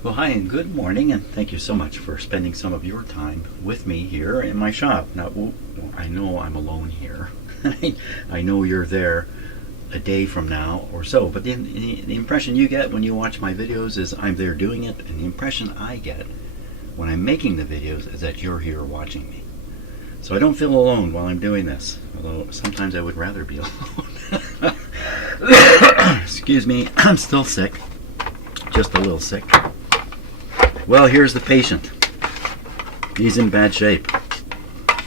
Well, hi and good morning, and thank you so much for spending some of your time with me here in my shop. Now, I know I'm alone here. I know you're there a day from now or so, but the impression you get when you watch my videos is I'm there doing it, and the impression I get when I'm making the videos is that you're here watching me. So I don't feel alone while I'm doing this, although sometimes I would rather be alone. Excuse me, I'm still sick, just a little sick. Well, here's the patient. He's in bad shape.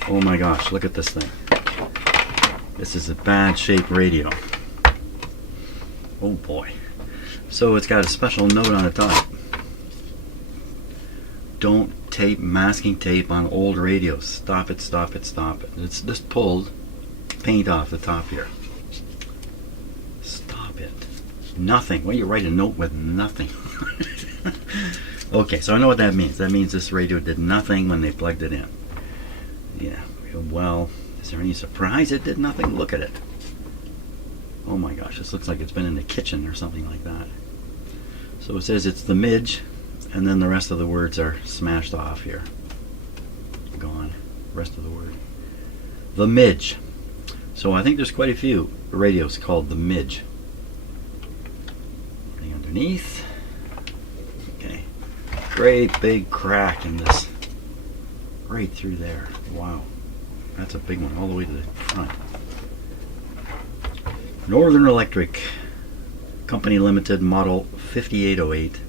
Oh my gosh, look at this thing. This is a bad shape radio. Oh boy. So it's got a special note on the top. Don't tape masking tape on old radios. Stop it, stop it, stop it. It's just pulled paint off the top here. Stop it. Nothing. Well, you write a note with nothing. Okay, so I know what that means. That means this radio did nothing when they plugged it in. Yeah, well, is there any surprise it did nothing? Look at it. Oh my gosh, this looks like it's been in the kitchen or something like that. So it says it's the Midge, and then the rest of the words are smashed off here. Gone. Rest of the word. The Midge. So I think there's quite a few radios called the Midge. Anything underneath? Okay. Great big crack in this. Right through there. Wow. That's a big one all the way to the front. Northern Electric Company Limited Model 5808.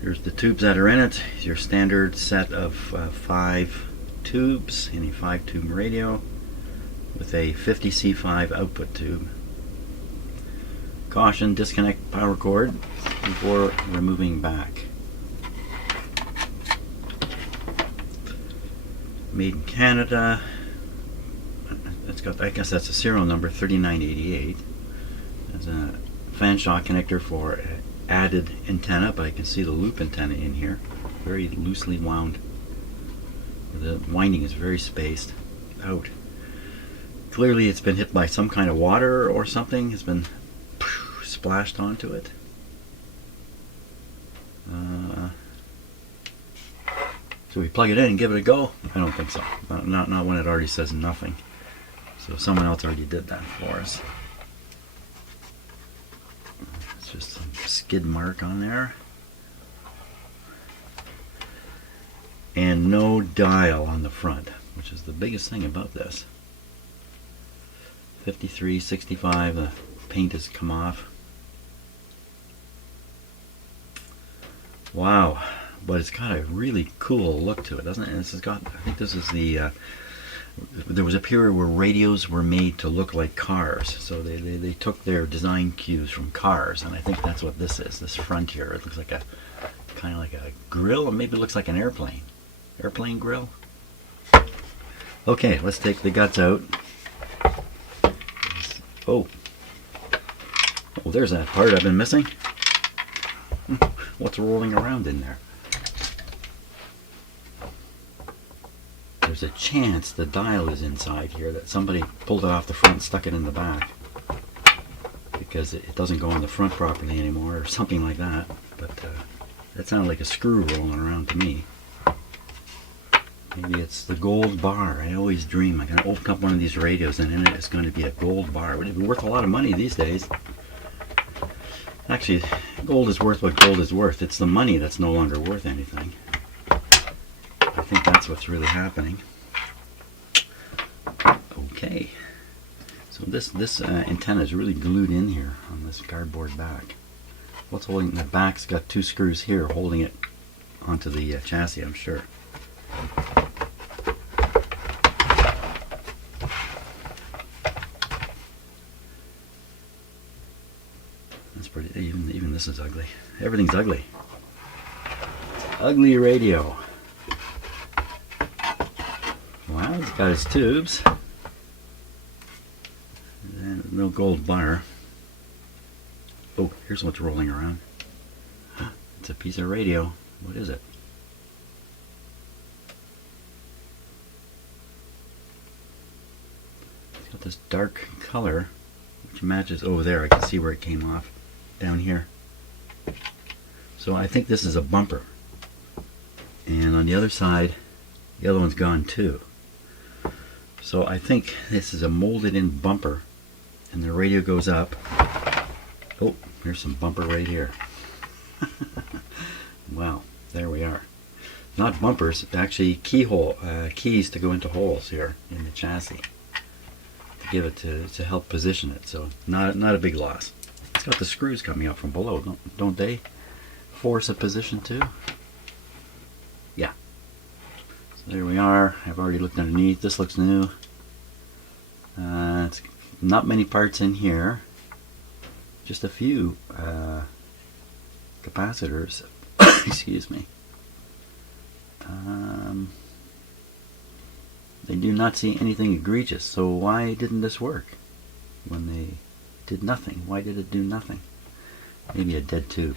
Here's the tubes that are in it. Your standard set of 5 tubes in a 5-tube radio with a 50C5 output tube. Caution, disconnect power cord before removing back. Made in Canada. It's got, I guess that's a serial number, 3988. There's a fan shock connector for added antenna, but I can see the loop antenna in here. Very loosely wound. The winding is very spaced out. Clearly it's been hit by some kind of water or something. It's been splashed onto it. So we plug it in and give it a go? I don't think so. Not when it already says nothing. So someone else already did that for us. It's just some skid mark on there. And no dial on the front, which is the biggest thing about this. 53, 65, the paint has come off. Wow, but it's got a really cool look to it, doesn't it? This has got, I think this is the, there was a period where radios were made to look like cars. So they took their design cues from cars, and I think that's what this is, this front here. It looks like a, kind of like a grill, or maybe it looks like an airplane. Airplane grill? Okay, let's take the guts out. Oh. Oh, there's that part I've been missing. What's rolling around in there? There's a chance the dial is inside here, that somebody pulled it off the front and stuck it in the back. Because it doesn't go on the front properly anymore, or something like that. But that sounded like a screw rolling around to me. Maybe it's the gold bar. I always dream I'm going to open up one of these radios and in it it's going to be a gold bar. It would be worth a lot of money these days. Actually, gold is worth what gold is worth. It's the money that's no longer worth anything. I think that's what's really happening. Okay. So this antenna is really glued in here on this cardboard back. What's holding the back's got 2 screws here holding it onto the chassis, I'm sure. That's pretty. Even this is ugly. Everything's ugly. Ugly radio. Well, it's got its tubes. And no gold bar. Oh, here's what's rolling around. It's a piece of radio. What is it? It's got this dark color which matches over there. I can see where it came off down here. So I think this is a bumper. And on the other side, the other one's gone too. So I think this is a molded in bumper, and the radio goes up. Oh, here's some bumper right here. Wow, there we are. Not bumpers, actually keyhole keys to go into holes here in the chassis to give it to help position it. So not a big loss. It's got the screws coming up from below, don't they force a position too? Yeah. So there we are. I've already looked underneath. This looks new. It's not many parts in here. Just a few capacitors. Excuse me. They do not see anything egregious. So why didn't this work when they did nothing? Why did it do nothing? Maybe a dead tube.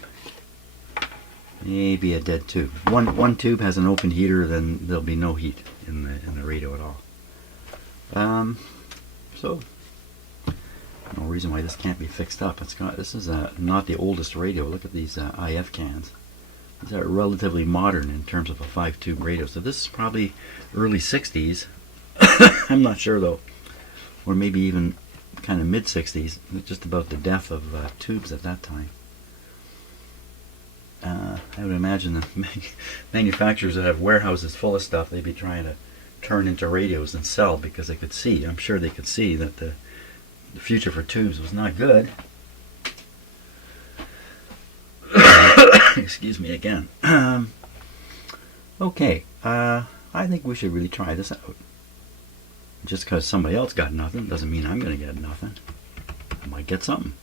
Maybe a dead tube. One tube has an open heater, then there'll be no heat in the radio at all. So no reason why this can't be fixed up. This is not the oldest radio. Look at these IF cans. These are relatively modern in terms of a 5-tube radio. So this is probably early 60s. I'm not sure though, or maybe even kind of mid 60s. Just about the death of tubes at that time. I would imagine the manufacturers that have warehouses full of stuff, they'd be trying to turn into radios and sell because they could see. I'm sure they could see that the future for tubes was not good. Excuse me again. Okay, I think we should really try this out. Just because somebody else got nothing doesn't mean I'm going to get nothing. I might get something.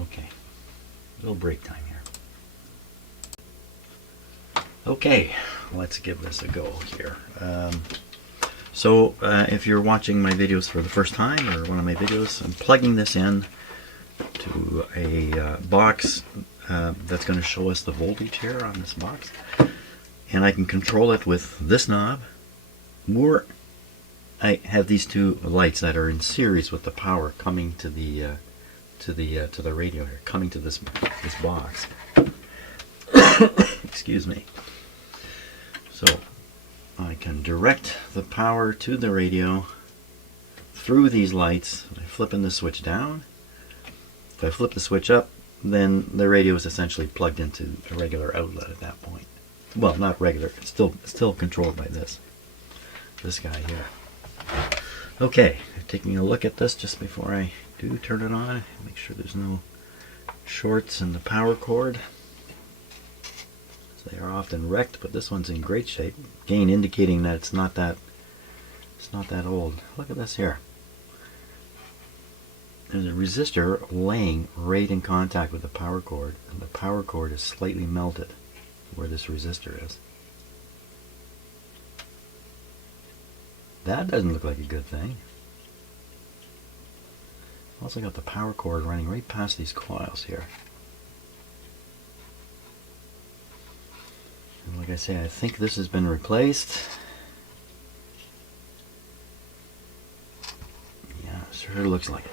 Okay, little break time here. Okay, let's give this a go here. So if you're watching my videos for the first time, or one of my videos, I'm plugging this in to a box that's going to show us the voltage here on this box, and I can control it with this knob, or I have these two lights that are in series with the power coming to the radio here, coming to this box. Excuse me. So I can direct the power to the radio through these lights by flipping the switch down. If I flip the switch up, then the radio is essentially plugged into a regular outlet at that point. Well, not regular, it's still controlled by this guy here. Okay, taking a look at this just before I do turn it on, make sure there's no shorts in the power cord. So they are often wrecked, but this one's in great shape. Again, indicating that it's not that old. Look at this here. There's a resistor laying right in contact with the power cord, and the power cord is slightly melted where this resistor is. That doesn't look like a good thing. Also got the power cord running right past these coils here. And like I say, I think this has been replaced. Yeah, sure looks like it.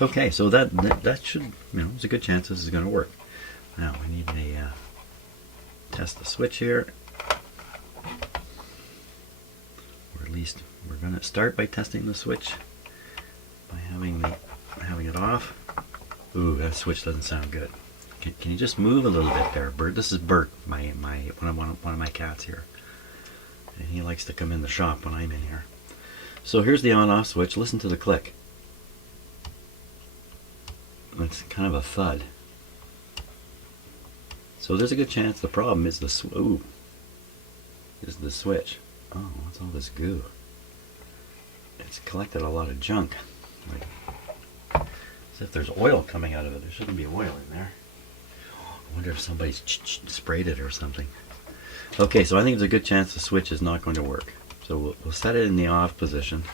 Okay, so that should, there's a good chance this is going to work. Now we need a test the switch here, or at least we're going to start by testing the switch by having it off. Ooh, that switch doesn't sound good. Can you just move a little bit there, Bert? This is Bert, one of my cats here, and he likes to come in the shop when I'm in here. So here's the on-off switch. Listen to the click. It's kind of a thud. So there's a good chance the problem is the switch. Oh, what's all this goo? It's collected a lot of junk. Like, as if there's oil coming out of it. There shouldn't be oil in there. I wonder if somebody's sprayed it or something. Okay, so I think there's a good chance the switch is not going to work. So we'll set it in the off position.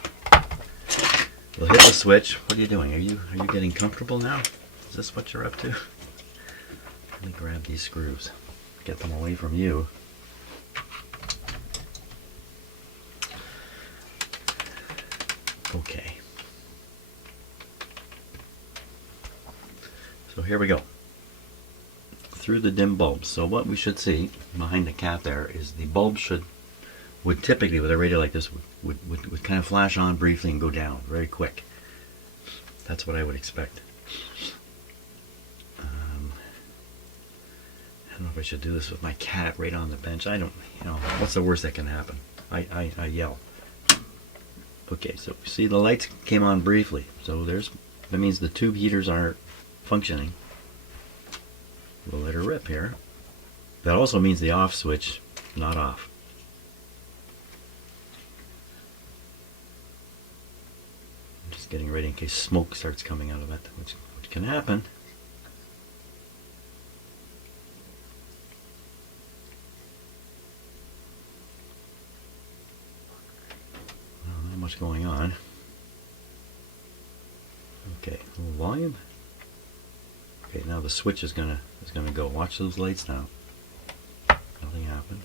We'll hit the switch. What are you doing? Are you getting comfortable now? Is this what you're up to? Let me grab these screws. Get them away from you. Okay. So here we go. Through the dim bulbs. So what we should see behind the cat there is the bulb would typically, with a radio like this, would kind of flash on briefly and go down very quick. That's what I would expect. I don't know if I should do this with my cat right on the bench. I don't, what's the worst that can happen? I yell. Okay, so see the lights came on briefly. So that means the tube heaters aren't functioning. We'll let her rip here. That also means the off switch, not off. I'm just getting ready in case smoke starts coming out of it, which can happen. Much going on. Okay, a little volume. Okay, now the switch is gonna go. Watch those lights now. Nothing happened.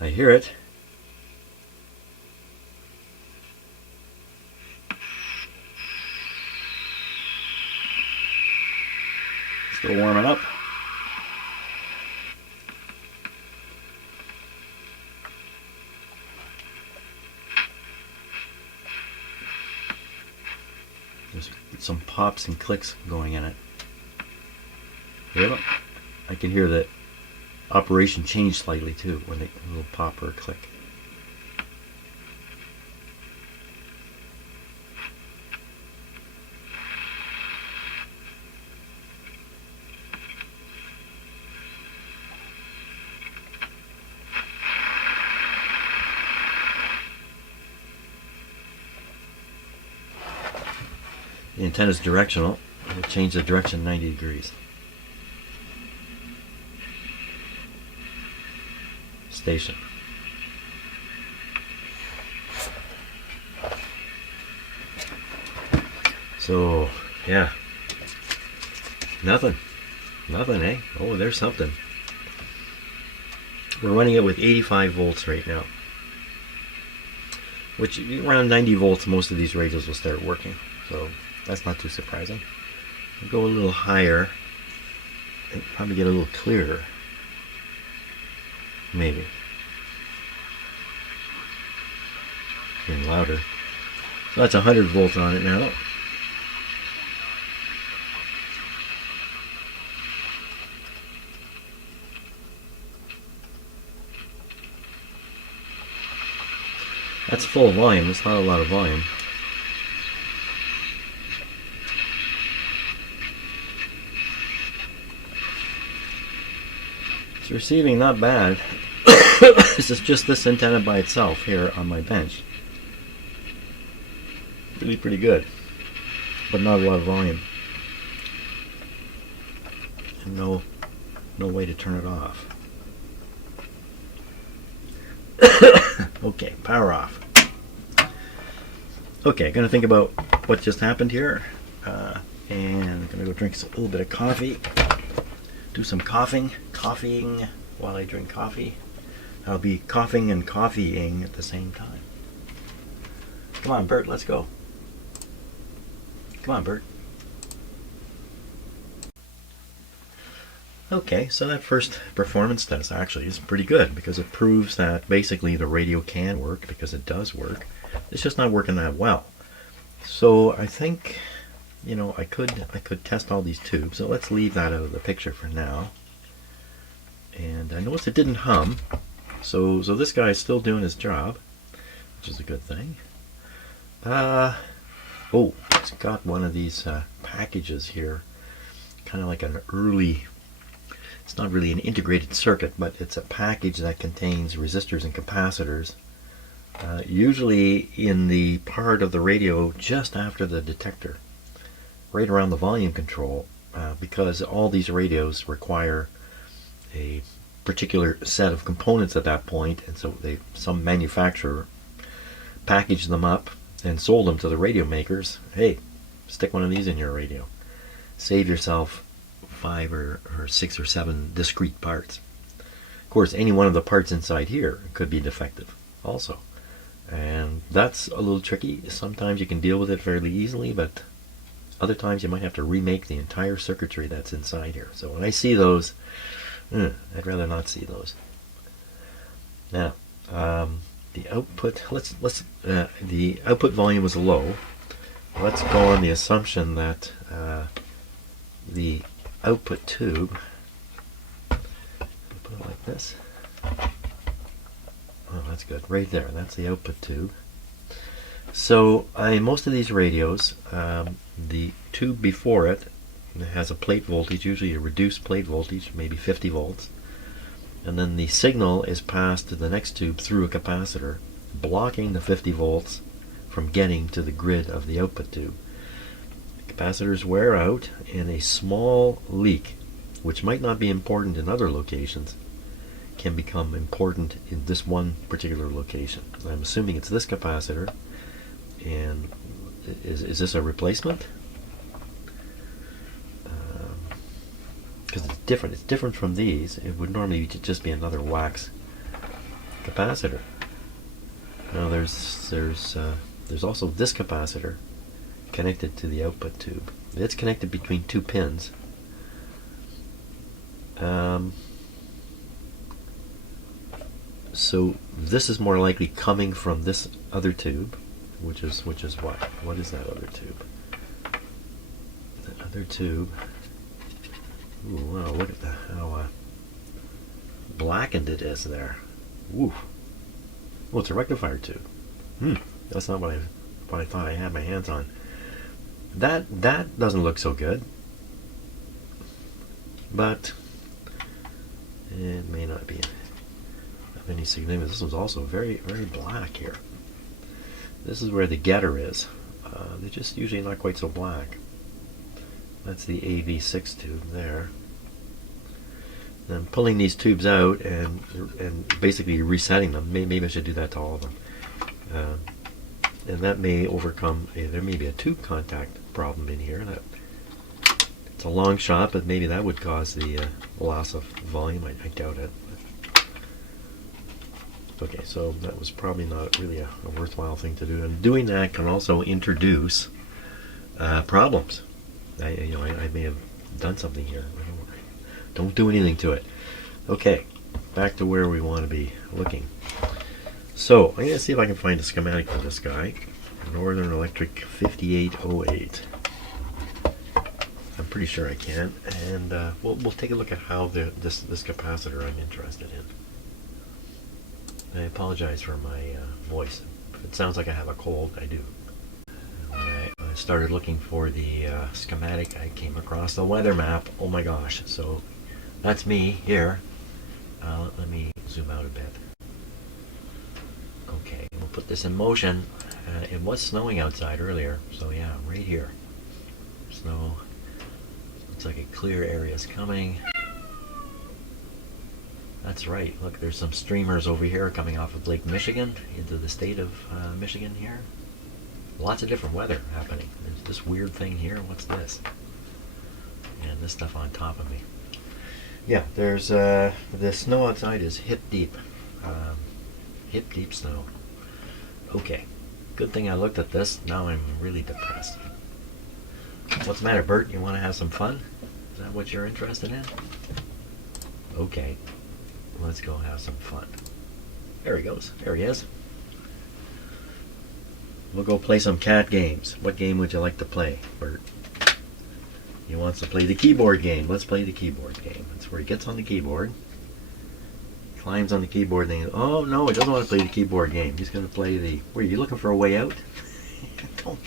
I hear it. Still warming up. There's some pops and clicks going in it. Yep. I can hear that operation change slightly too when a little pop or a click. The antenna is directional. We'll change the direction 90 degrees. Station. So, yeah. Nothing, eh? Oh, there's something. We're running it with 85 volts right now. Which, around 90 volts, most of these radios will start working. So, that's not too surprising. We'll go a little higher and probably get a little clearer. Maybe. Getting louder. So that's 100 volts on it now. That's full volume. It's not a lot of volume. It's receiving not bad. This is just this antenna by itself here on my bench. Really pretty good, but not a lot of volume. And no way to turn it off. Okay, power off. Okay, gonna think about what just happened here, and I'm gonna go drink a little bit of coffee. Do some coughing while I drink coffee. I'll be coughing and coffeeing at the same time. Come on, Bert, let's go. Come on, Bert. Okay, so that first performance test actually is pretty good because it proves that basically the radio can work, because it does work. It's just not working that well. So I think, I could test all these tubes. So let's leave that out of the picture for now. And I noticed it didn't hum. So this guy is still doing his job, which is a good thing. Oh, it's got one of these packages here, kind of like an early. It's not really an integrated circuit, but it's a package that contains resistors and capacitors, usually in the part of the radio just after the detector, right around the volume control, because all these radios require a particular set of components at that point, and so some manufacturer packaged them up and sold them to the radio makers. Hey, stick one of these in your radio. Save yourself 5 or 6 or 7 discrete parts. Of course, any one of the parts inside here could be defective also. And that's a little tricky. Sometimes you can deal with it fairly easily, but Other times you might have to remake the entire circuitry that's inside here. So when I see those, I'd rather not see those. Now, the output, the output volume was low. Let's go on the assumption that the output tube, put it like this. Oh, that's good. Right there. That's the output tube. So most of these radios, the tube before it has a plate voltage, usually a reduced plate voltage, maybe 50 volts. And then the signal is passed to the next tube through a capacitor, blocking the 50 volts from getting to the grid of the output tube. Capacitors wear out, and a small leak, which might not be important in other locations, can become important in this one particular location. I'm assuming it's this capacitor, and is this a replacement? Because it's different. It's different from these. It would normally just be another wax capacitor. Now there's also this capacitor connected to the output tube. It's connected between two pins. So this is more likely coming from this other tube, which is what? What is that other tube? The other tube. Ooh, wow, look at how blackened it is there. Ooh. Well, it's a rectifier tube. That's not what I thought I had my hands on. That doesn't look so good. But it may not be of any significance. This one's also very, very black here. This is where the getter is. They're just usually not quite so black. That's the AV6 tube there. I'm pulling these tubes out and basically resetting them. Maybe I should do that to all of them. And that may overcome, there may be a tube contact problem in here. It's a long shot, but maybe that would cause the loss of volume. I doubt it. Okay, so that was probably not really a worthwhile thing to do. And doing that can also introduce problems. I may have done something here. Don't do anything to it. Okay, back to where we want to be looking. So I'm going to see if I can find a schematic for this guy. Northern Electric 5808. I'm pretty sure I can, and we'll take a look at how this capacitor I'm interested in. I apologize for my voice. If it sounds like I have a cold, I do. When I started looking for the schematic, I came across the weather map. Oh my gosh! So that's me here. Let me zoom out a bit. Okay, we'll put this in motion. It was snowing outside earlier, so yeah, right here. Snow. Looks like a clear area is coming. That's right. Look, there's some streamers over here coming off of Lake Michigan into the state of Michigan here. Lots of different weather happening. There's this weird thing here. What's this? And this stuff on top of me. Yeah, there's the snow outside is hip deep. Hip deep snow. Okay. Good thing I looked at this. Now I'm really depressed. What's the matter, Bert? You want to have some fun? Is that what you're interested in? Okay. Let's go have some fun. There he goes. There he is. We'll go play some cat games. What game would you like to play, Bert? He wants to play the keyboard game. Let's play the keyboard game. That's where he gets on the keyboard, climbs on the keyboard, and oh no, he doesn't want to play the keyboard game. He's going to play the... Were you looking for a way out? Don't.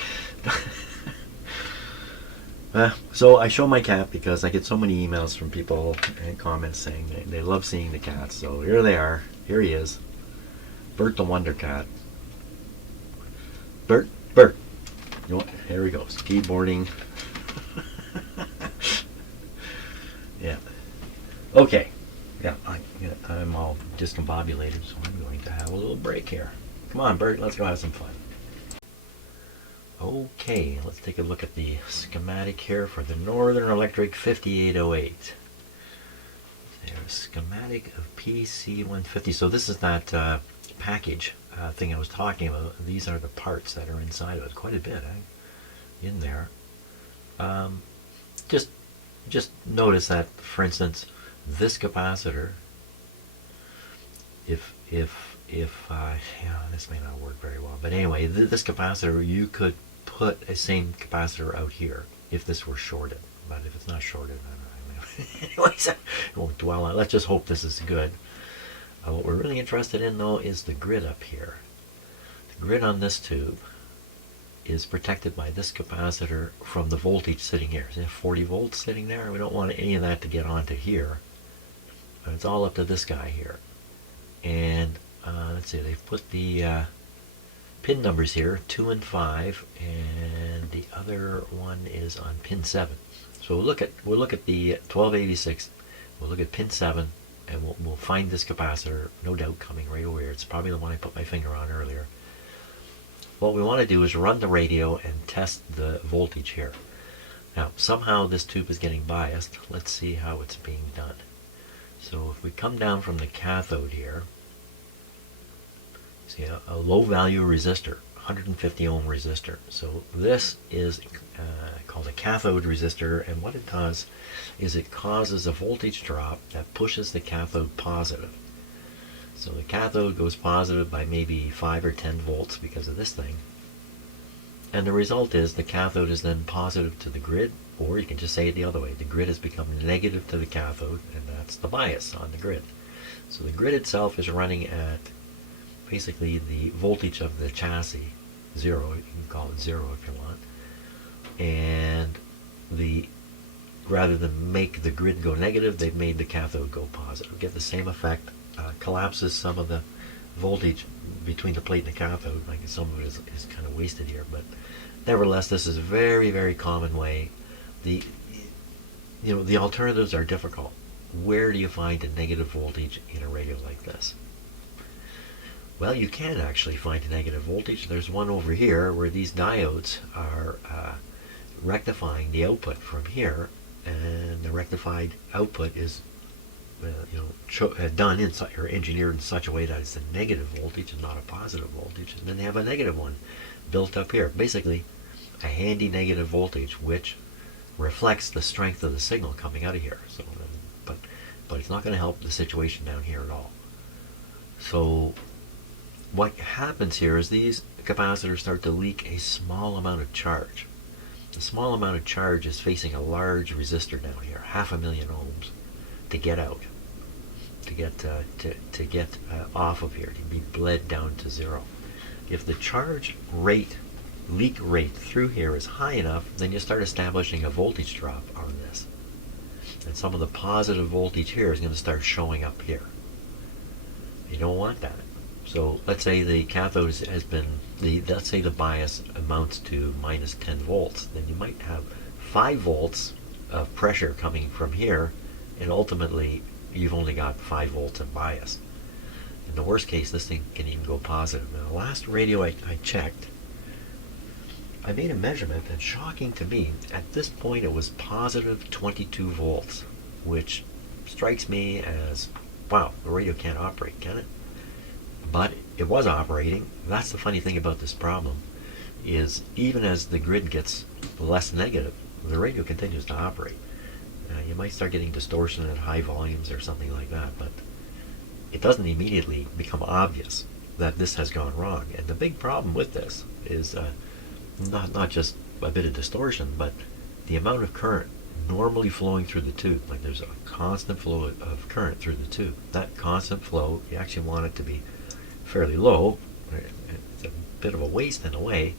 So I show my cat because I get so many emails from people and comments saying they love seeing the cats. So here they are. Here he is. Bert the Wonder Cat. Bert. Here he goes. Keyboarding. Yeah. Okay. Yeah, I'm all discombobulated, so I'm going to have a little break here. Come on, Bert, let's go have some fun. Okay, let's take a look at the schematic here for the Northern Electric 5808. There's schematic of PC150. So this is that package thing I was talking about. These are the parts that are inside of it. Quite a bit in there. just notice that, for instance, this capacitor, if yeah, this may not work very well, but anyway, this capacitor, you could put a same capacitor out here if this were shorted, but if it's not shorted, I don't know. Anyways, I won't dwell on it. Let's just hope this is good. What we're really interested in, though, is the grid up here. The grid on this tube is protected by this capacitor from the voltage sitting here. See, 40 volts sitting there? We don't want any of that to get onto here. It's all up to this guy here. And let's see, they've put the pin numbers here, 2 and 5, and the other one is on pin 7. So we'll look at the 1286, we'll look at pin 7, and we'll find this capacitor, no doubt, coming right over here. It's probably the one I put my finger on earlier. What we want to do is run the radio and test the voltage here. Now, somehow this tube is getting biased. Let's see how it's being done. So if we come down from the cathode here, see a low value resistor, 150 ohm resistor. So this is called a cathode resistor, and what it does is it causes a voltage drop that pushes the cathode positive. So the cathode goes positive by maybe 5 or 10 volts because of this thing. And the result is the cathode is then positive to the grid, or you can just say it the other way. The grid has become negative to the cathode, and that's the bias on the grid. So the grid itself is running at basically the voltage of the chassis, 0, you can call it 0 if you want. And rather than make the grid go negative, they've made the cathode go positive. Get the same effect. Collapses some of the voltage between the plate and the cathode. Like some of it is kind of wasted here, but nevertheless, this is a very, very common way. The alternatives are difficult. Where do you find a negative voltage in a radio like this? Well, you can actually find a negative voltage. There's one over here where these diodes are rectifying the output from here, and the rectified output is done or engineered in such a way that it's a negative voltage and not a positive voltage, and then they have a negative one built up here. Basically, a handy negative voltage which reflects the strength of the signal coming out of here. So, but it's not going to help the situation down here at all. So what happens here is these capacitors start to leak a small amount of charge. The small amount of charge is facing a large resistor down here, 500,000 ohms, to get out, to get off of here, to be bled down to 0. If the charge rate, leak rate through here is high enough, then you start establishing a voltage drop on this. And some of the positive voltage here is going to start showing up here. You don't want that. So let's say the cathode has been, let's say the bias amounts to minus 10 volts. Then you might have 5 volts of pressure coming from here, and ultimately you've only got 5 volts of bias. In the worst case, this thing can even go positive. Now, the last radio I checked, I made a measurement, and shocking to me, at this point it was positive 22 volts, which strikes me as, wow, the radio can't operate, can it? But it was operating. That's the funny thing about this problem, is even as the grid gets less negative, the radio continues to operate. You might start getting distortion at high volumes or something like that, but it doesn't immediately become obvious that this has gone wrong. And the big problem with this is not just a bit of distortion, but the amount of current normally flowing through the tube. Like there's a constant flow of current through the tube. That constant flow, you actually want it to be fairly low. It's a bit of a waste in a way,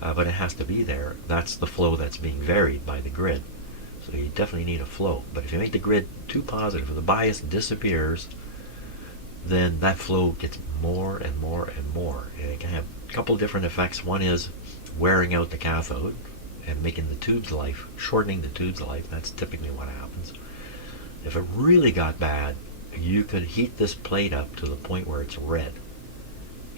but it has to be there. That's the flow that's being varied by the grid. So you definitely need a flow. But if you make the grid too positive, if the bias disappears, then that flow gets more and more and more. And it can have a couple different effects. One is wearing out the cathode and making the tube's life, shortening the tube's life. That's typically what happens. If it really got bad, you could heat this plate up to the point where it's red.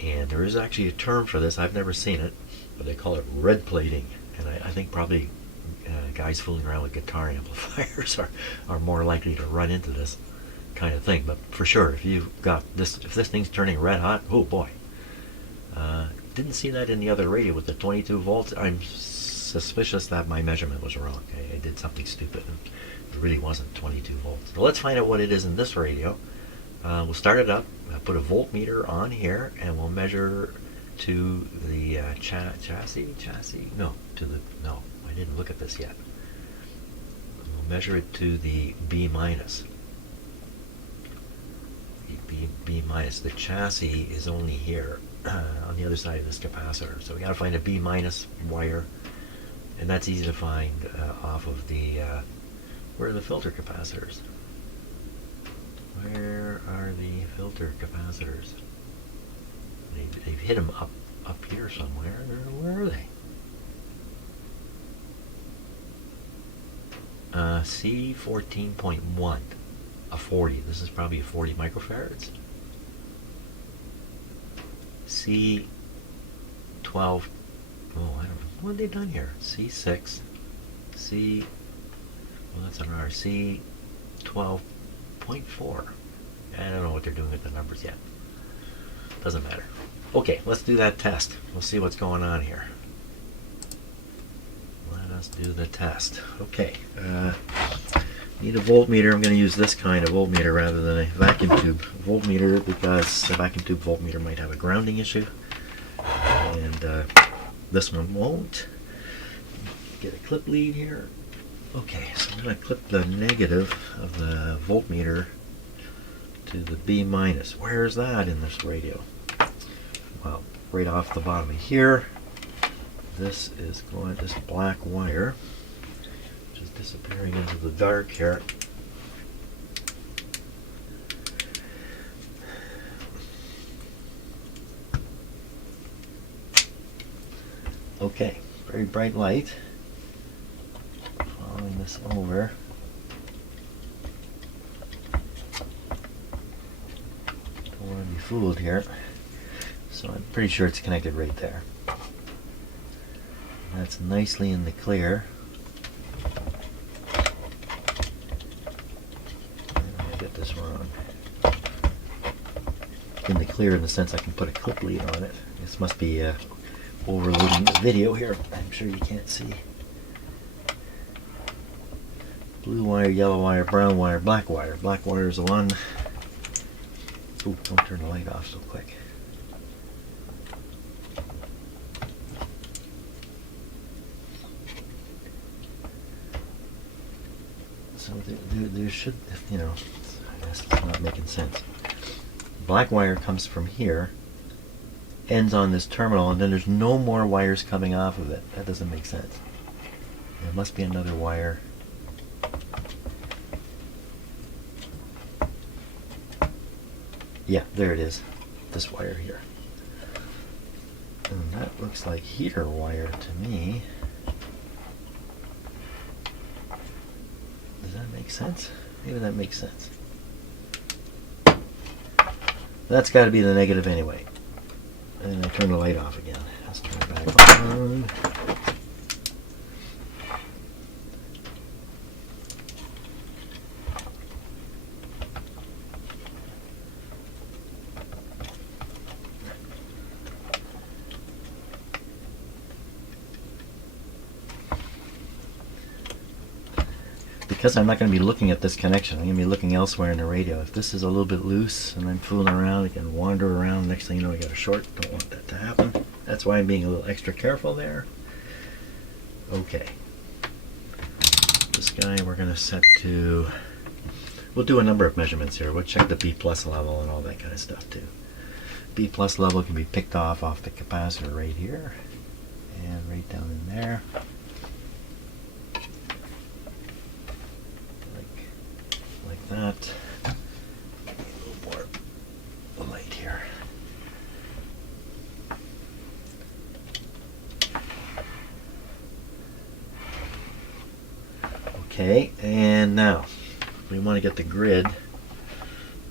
And there is actually a term for this. I've never seen it, but they call it red plating. And I think probably guys fooling around with guitar amplifiers are more likely to run into this kind of thing. But for sure, if you've got this, if this thing's turning red hot, oh boy. Didn't see that in the other radio with the 22 volts. I'm suspicious that my measurement was wrong. I did something stupid. It really wasn't 22 volts. So let's find out what it is in this radio. We'll start it up. I'll put a voltmeter on here, and we'll measure to the chassis. No, I didn't look at this yet. We'll measure it to the B minus. B minus. The chassis is only here on the other side of this capacitor. So we got to find a B minus wire, and that's easy to find off of the where are the filter capacitors? Where are the filter capacitors? They've hit them up here somewhere. Where are they? C14.1, a 40. This is probably a 40 microfarads. C12. Oh, I don't know. What have they done here? C6. Well, that's an R. C12.4. I don't know what they're doing with the numbers yet. Doesn't matter. Okay, let's do that test. We'll see what's going on here. Let us do the test. Okay. Need a voltmeter. I'm going to use this kind of voltmeter rather than a vacuum tube voltmeter because a vacuum tube voltmeter might have a grounding issue. And this one won't. Get a clip lead here. Okay, so I'm going to clip the negative of the voltmeter to the B minus. Where's that in this radio? Well, right off the bottom of here. This is going, this black wire, which is disappearing into the dark here. Okay, very bright light. Following this over. Don't want to be fooled here. So I'm pretty sure it's connected right there. That's nicely in the clear. I get this wrong. In the clear in the sense I can put a clip lead on it. This must be overloading the video here. I'm sure you can't see. Blue wire, yellow wire, brown wire, black wire. Black wire is the one. Ooh, don't turn the light off so quick. So there should, you know, I guess it's not making sense. Black wire comes from here, ends on this terminal, and then there's no more wires coming off of it. That doesn't make sense. There must be another wire. Yeah, there it is. This wire here. And that looks like heater wire to me. Does that make sense? Maybe that makes sense. That's got to be the negative anyway. And I turn the light off again. Let's turn it back on. Because I'm not going to be looking at this connection, I'm going to be looking elsewhere in the radio. If this is a little bit loose and I'm fooling around, I can wander around. Next thing you know, I got a short. Don't want that to happen. That's why I'm being a little extra careful there. Okay. This guy we're going to set to... We'll do a number of measurements here. We'll check the B plus level and all that kind of stuff too. B plus level can be picked off the capacitor right here. And right down in there. Like that. A little more light here. Okay, and now we want to get the grid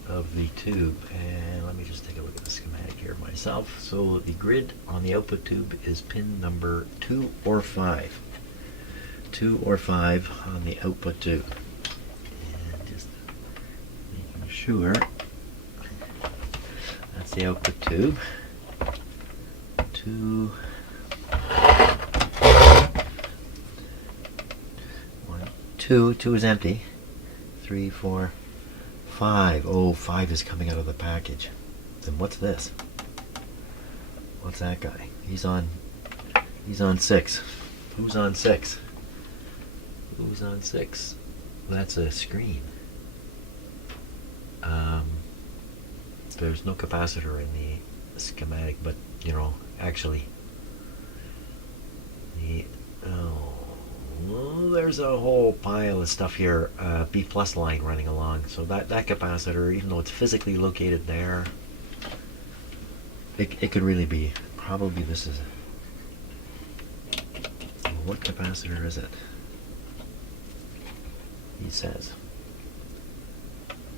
of the tube, and let me just take a look at the schematic here myself. So the grid on the output tube is pin number 2 or 5. 2 or 5 on the output tube. And just making sure that's the output tube. 2 2 is empty. 3, 4, 5. Oh, 5 is coming out of the package. Then what's this? What's that guy? He's on 6. Who's on 6? Who's on 6? That's a screen. There's no capacitor in the schematic, but you know, actually, there's a whole pile of stuff here. B plus line running along. So that capacitor, even though it's physically located there, it could really be. Probably this is. What capacitor is it? He says.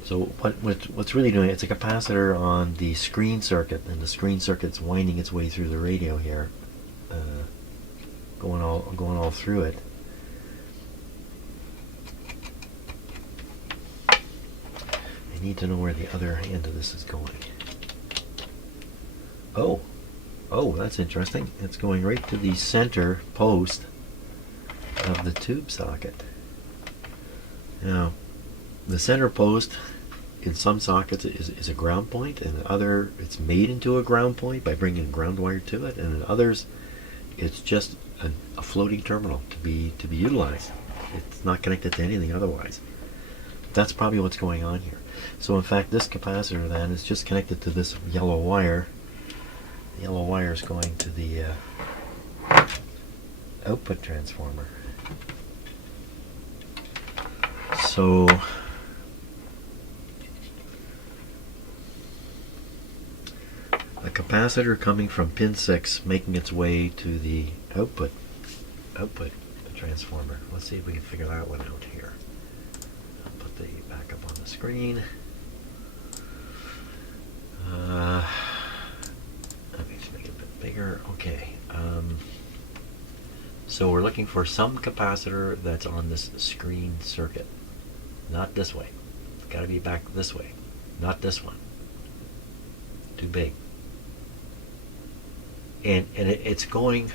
So what's really doing, it's a capacitor on the screen circuit, and the screen circuit's winding its way through the radio here, going all through it. I need to know where the other end of this is going. Oh, that's interesting. It's going right to the center post of the tube socket. Now, the center post in some sockets is a ground point, and in other it's made into a ground point by bringing a ground wire to it, and in others it's just a floating terminal to be utilized. It's not connected to anything otherwise. That's probably what's going on here. So in fact, this capacitor then is just connected to this yellow wire. The yellow wire is going to the output transformer. So a capacitor coming from pin 6 making its way to the output transformer. Let's see if we can figure that one out here. I'll put the backup on the screen. Let me just make it a bit bigger. Okay. So we're looking for some capacitor that's on this screen circuit. Not this way. It's got to be back this way. Not this one. Too big. And it's going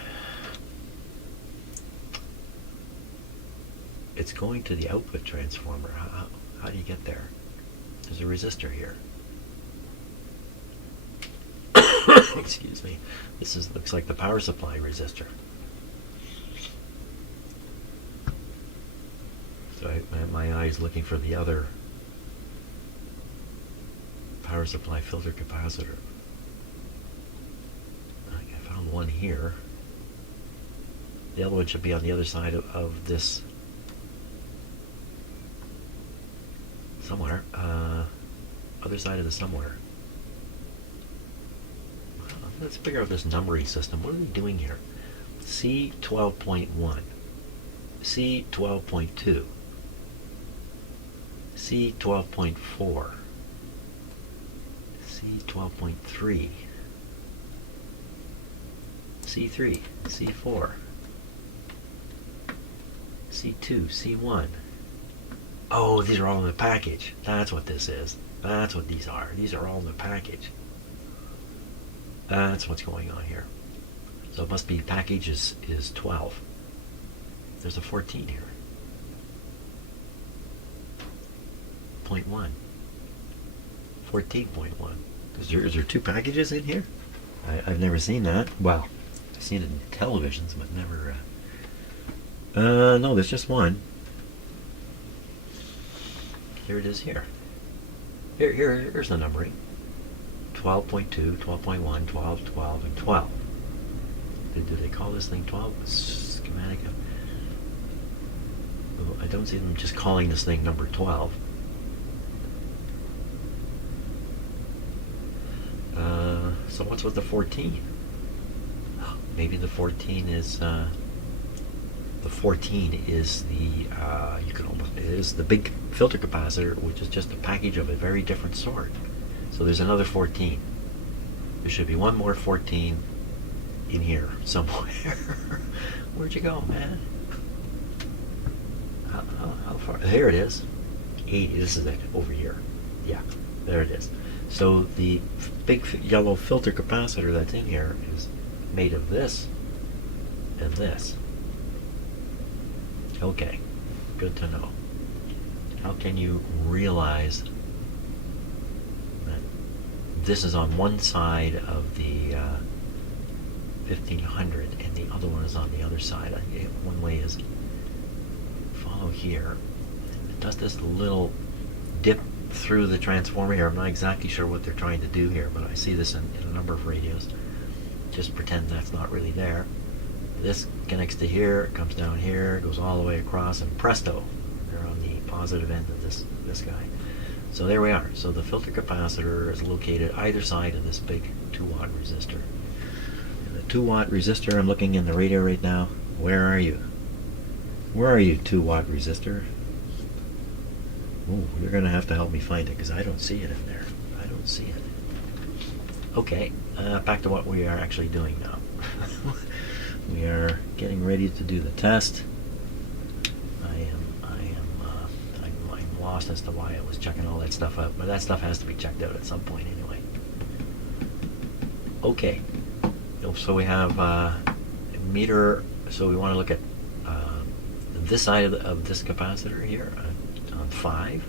to the output transformer. How do you get there? There's a resistor here. Excuse me. This looks like the power supply resistor. So my eye is looking for the other power supply filter capacitor. I found one here. The other one should be on the other side of this somewhere. Other side of the somewhere. Let's figure out this numbering system. What are we doing here? C12.1, C12.2, C12.4, C12.3, C3, C4, C2, C1. Oh, these are all in the package. That's what this is. That's what these are. These are all in the package. That's what's going on here. So it must be package is 12. There's a 14 here. 0.1. 14.1. Is there two packages in here? I've never seen that. Well, I've seen it in televisions, but never. No, there's just one. Here it is here. Here's the numbering. 12.2, 12.1, 12, 12, and 12. Do they call this thing 12? Schematic. Well, I don't see them just calling this thing number 12. So what's with the 14? Maybe the 14 is the it is the big filter capacitor, which is just a package of a very different sort. So there's another 14. There should be one more 14 in here somewhere. Where'd you go, man? How far? Here it is. 80. This is it over here. Yeah, there it is. So the big yellow filter capacitor that's in here is made of this and this. Okay. Good to know. How can you realize that this is on one side of the 1500 and the other one is on the other side? One way is follow here. It does this little dip through the transformer here. I'm not exactly sure what they're trying to do here, but I see this in a number of radios. Just pretend that's not really there. This connects to here, it comes down here, goes all the way across, and presto, they're on the positive end of this guy. So there we are. So the filter capacitor is located either side of this big 2-watt resistor. And the 2-watt resistor, I'm looking in the radio right now. Where are you? Where are you, 2-watt resistor? Oh, you're going to have to help me find it because I don't see it in there. I don't see it. Okay, back to what we are actually doing now. We are getting ready to do the test. I'm lost as to why I was checking all that stuff out, but that stuff has to be checked out at some point anyway. Okay, so we have a meter. So we want to look at this side of this capacitor here on 5,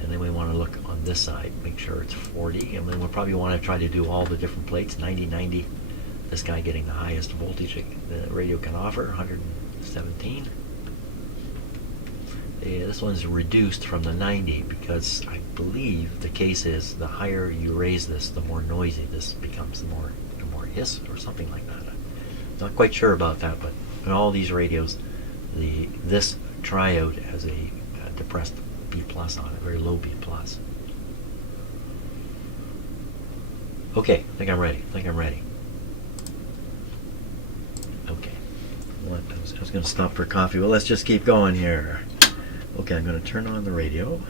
and then we want to look on this side, make sure it's 40, and then we'll probably want to try to do all the different plates, 90, 90. This guy getting the highest voltage the radio can offer, 117. This one's reduced from the 90 because I believe the case is the higher you raise this, the more noisy this becomes, the more hiss or something like that. I'm not quite sure about that, but in all these radios, this triode has a depressed B plus on it, very low B plus. Okay, I think I'm ready. Okay. I was going to stop for coffee. Well, let's just keep going here. Okay, I'm going to turn on the radio.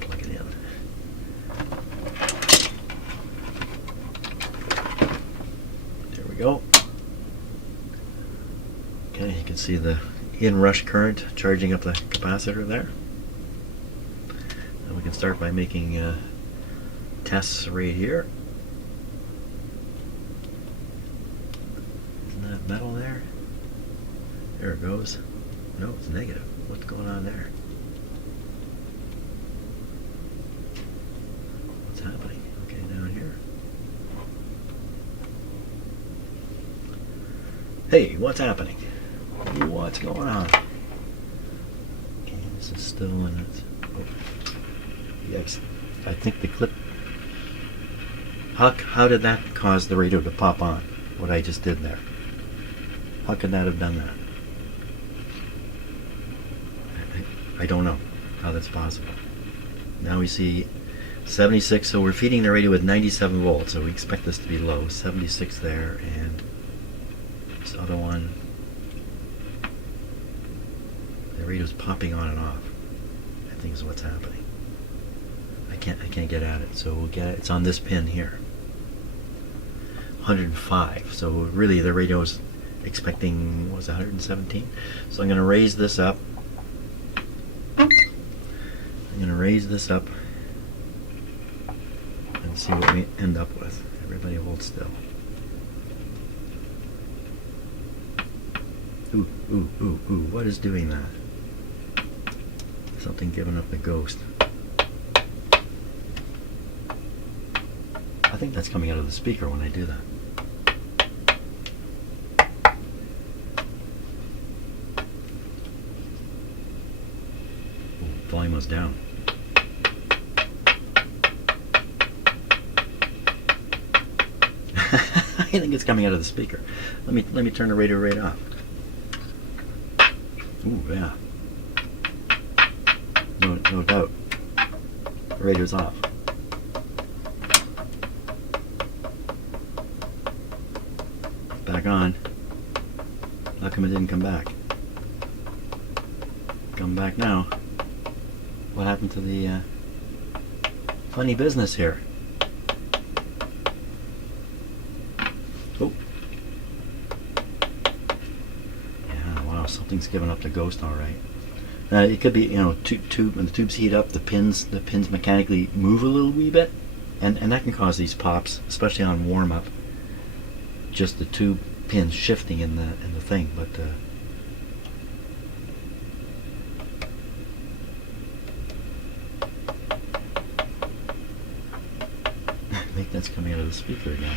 Plug it in. There we go. Okay, you can see the inrush current charging up the capacitor there. And we can start by making tests right here. Isn't that metal there? There it goes. No, it's negative. What's going on there? What's happening? Okay, down here. Hey, what's happening? What's going on? Okay, this is still in it. Oh. Yes, I think the clip. How did that cause the radio to pop on? What I just did there. How could that have done that? I don't know how that's possible. Now we see 76, so we're feeding the radio with 97 volts, so we expect this to be low. 76 there, and this other one, the radio's popping on and off, I think is what's happening. I can't get at it, so we'll get it. It's on this pin here. 105, so really the radio's expecting, what was it, 117? So I'm going to raise this up. And see what we end up with. Everybody hold still. Ooh, ooh, ooh, ooh, what is doing that? Something giving up the ghost. I think that's coming out of the speaker when I do that. Ooh, volume was down. I think it's coming out of the speaker. Let me turn the radio right off. Ooh, yeah. No doubt. The radio's off. Back on. How come it didn't come back? Come back now. What happened to the funny business here? Oh. Yeah, wow, something's giving up the ghost, all right. It could be, when the tubes heat up, the pins mechanically move a little wee bit, and that can cause these pops, especially on warm up. Just the tube pins shifting in the thing, but the speaker again.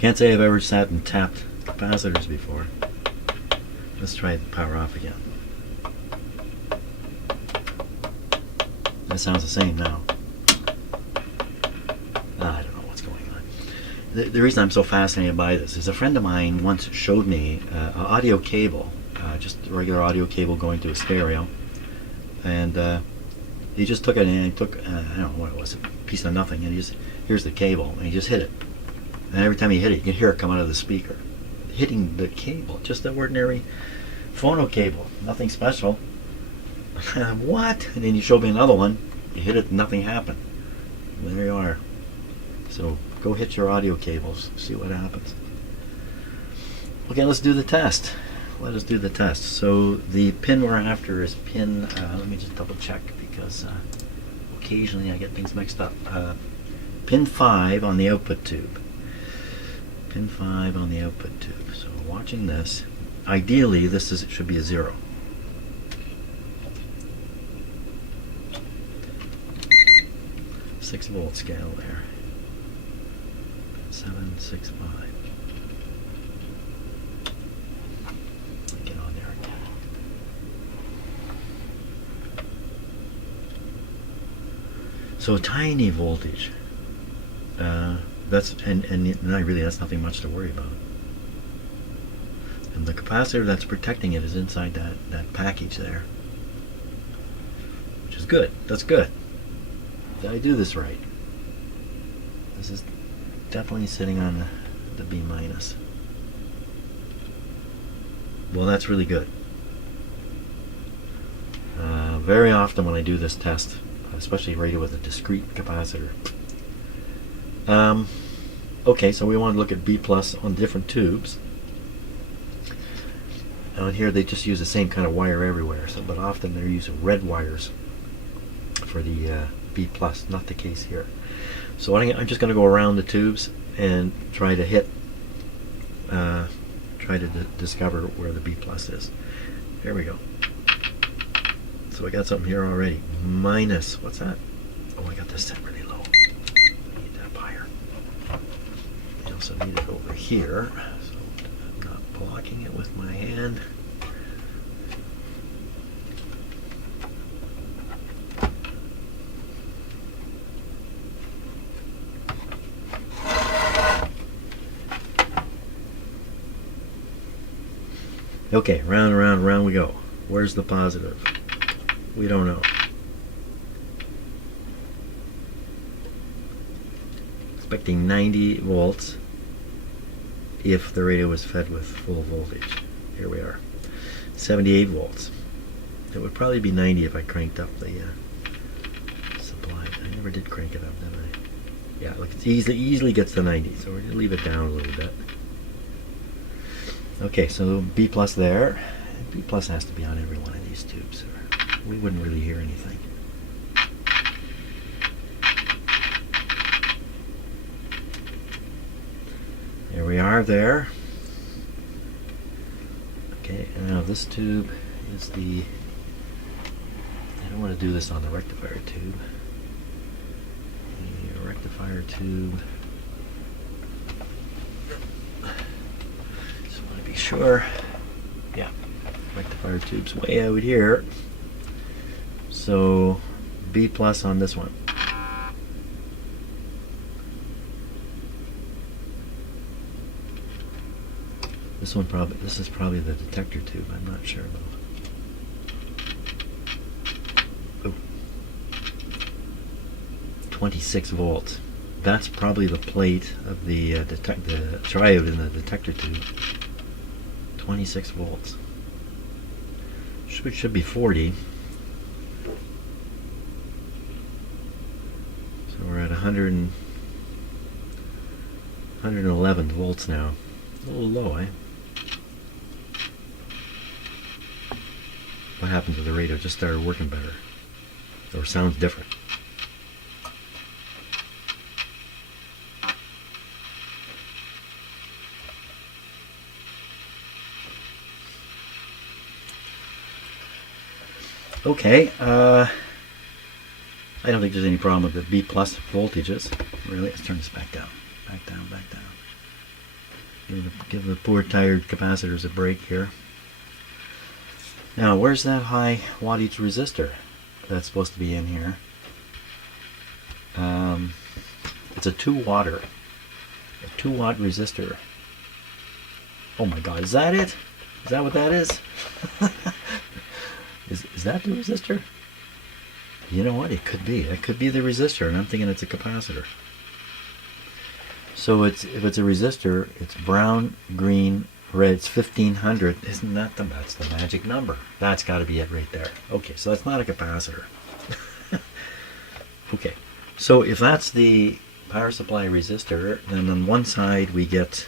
Can't say I've ever sat and tapped capacitors before. Let's try the power off again. That sounds the same now. I don't know what's going on. The reason I'm so fascinated by this is a friend of mine once showed me an audio cable, just a regular audio cable going to a stereo, and he just took it and he took, I don't know what it was, a piece of nothing, and he just, here's the cable, and he just hit it. And every time he hit it, you can hear it come out of the speaker. Hitting the cable, just an ordinary phono cable, nothing special. What? And then you showed me another one, you hit it, nothing happened. There you are. So go hit your audio cables, see what happens. Okay, let's do the test. Let us do the test. So the pin we're after is pin, let me just double check because occasionally I get things mixed up. Pin 5 on the output tube. Pin 5 on the output tube. So watching this, ideally this is, it should be a 0. Volt scale there. 765. Get on there again. So tiny voltage. That's and really that's nothing much to worry about. And the capacitor that's protecting it is inside that package there, which is good. That's good. Did I do this right? This is definitely sitting on the B minus. Well, that's really good. Very often when I do this test, especially rated with a discrete capacitor. Okay, so we want to look at B plus on different tubes. On here they just use the same kind of wire everywhere, so, but often they're using red wires for the B plus, not the case here. So I'm just going to go around the tubes and try to hit, discover where the B plus is. There we go. So I got something here already. Minus, what's that? Oh, I got this set really low. I need that up higher. I also need it over here, so I'm not blocking it with my hand. Okay, round and round and round we go. Where's the positive? We don't know. Expecting 90 volts if the radio was fed with full voltage. Here we are. 78 volts. It would probably be 90 if I cranked up the supply. I never did crank it up, did I? Yeah, look, it easily gets to 90, so we're going to leave it down a little bit. Okay, so B plus there. B plus has to be on every one of these tubes, or we wouldn't really hear anything. There we are there. Okay, and now this tube is the, I don't want to do this on the rectifier tube. The rectifier tube. Sure. Yeah. Rectifier tube's way out here. So B plus on this one. This is probably the detector tube, I'm not sure though. Oh. 26 volts. That's probably the plate of the triode in the detector tube. 26 volts. Should be 40. So we're at 111 volts now. A little low, eh? What happened to the radio? It just started working better. Or sounds different. Okay, I I don't think there's any problem with the B plus voltages. Really, let's turn this back down. Back down, back down. Give the poor tired capacitors a break here. Now, where's that high wattage resistor that's supposed to be in here? It's a 2-watt resistor. Oh my God, is that it? Is that what that is? Is that the resistor? You know what? It could be. It could be the resistor, and I'm thinking it's a capacitor. So if it's a resistor, it's brown, green, red. It's 1500. Isn't that that's the magic number? That's got to be it right there. Okay, so that's not a capacitor. Okay, so if that's the power supply resistor, then on one side we get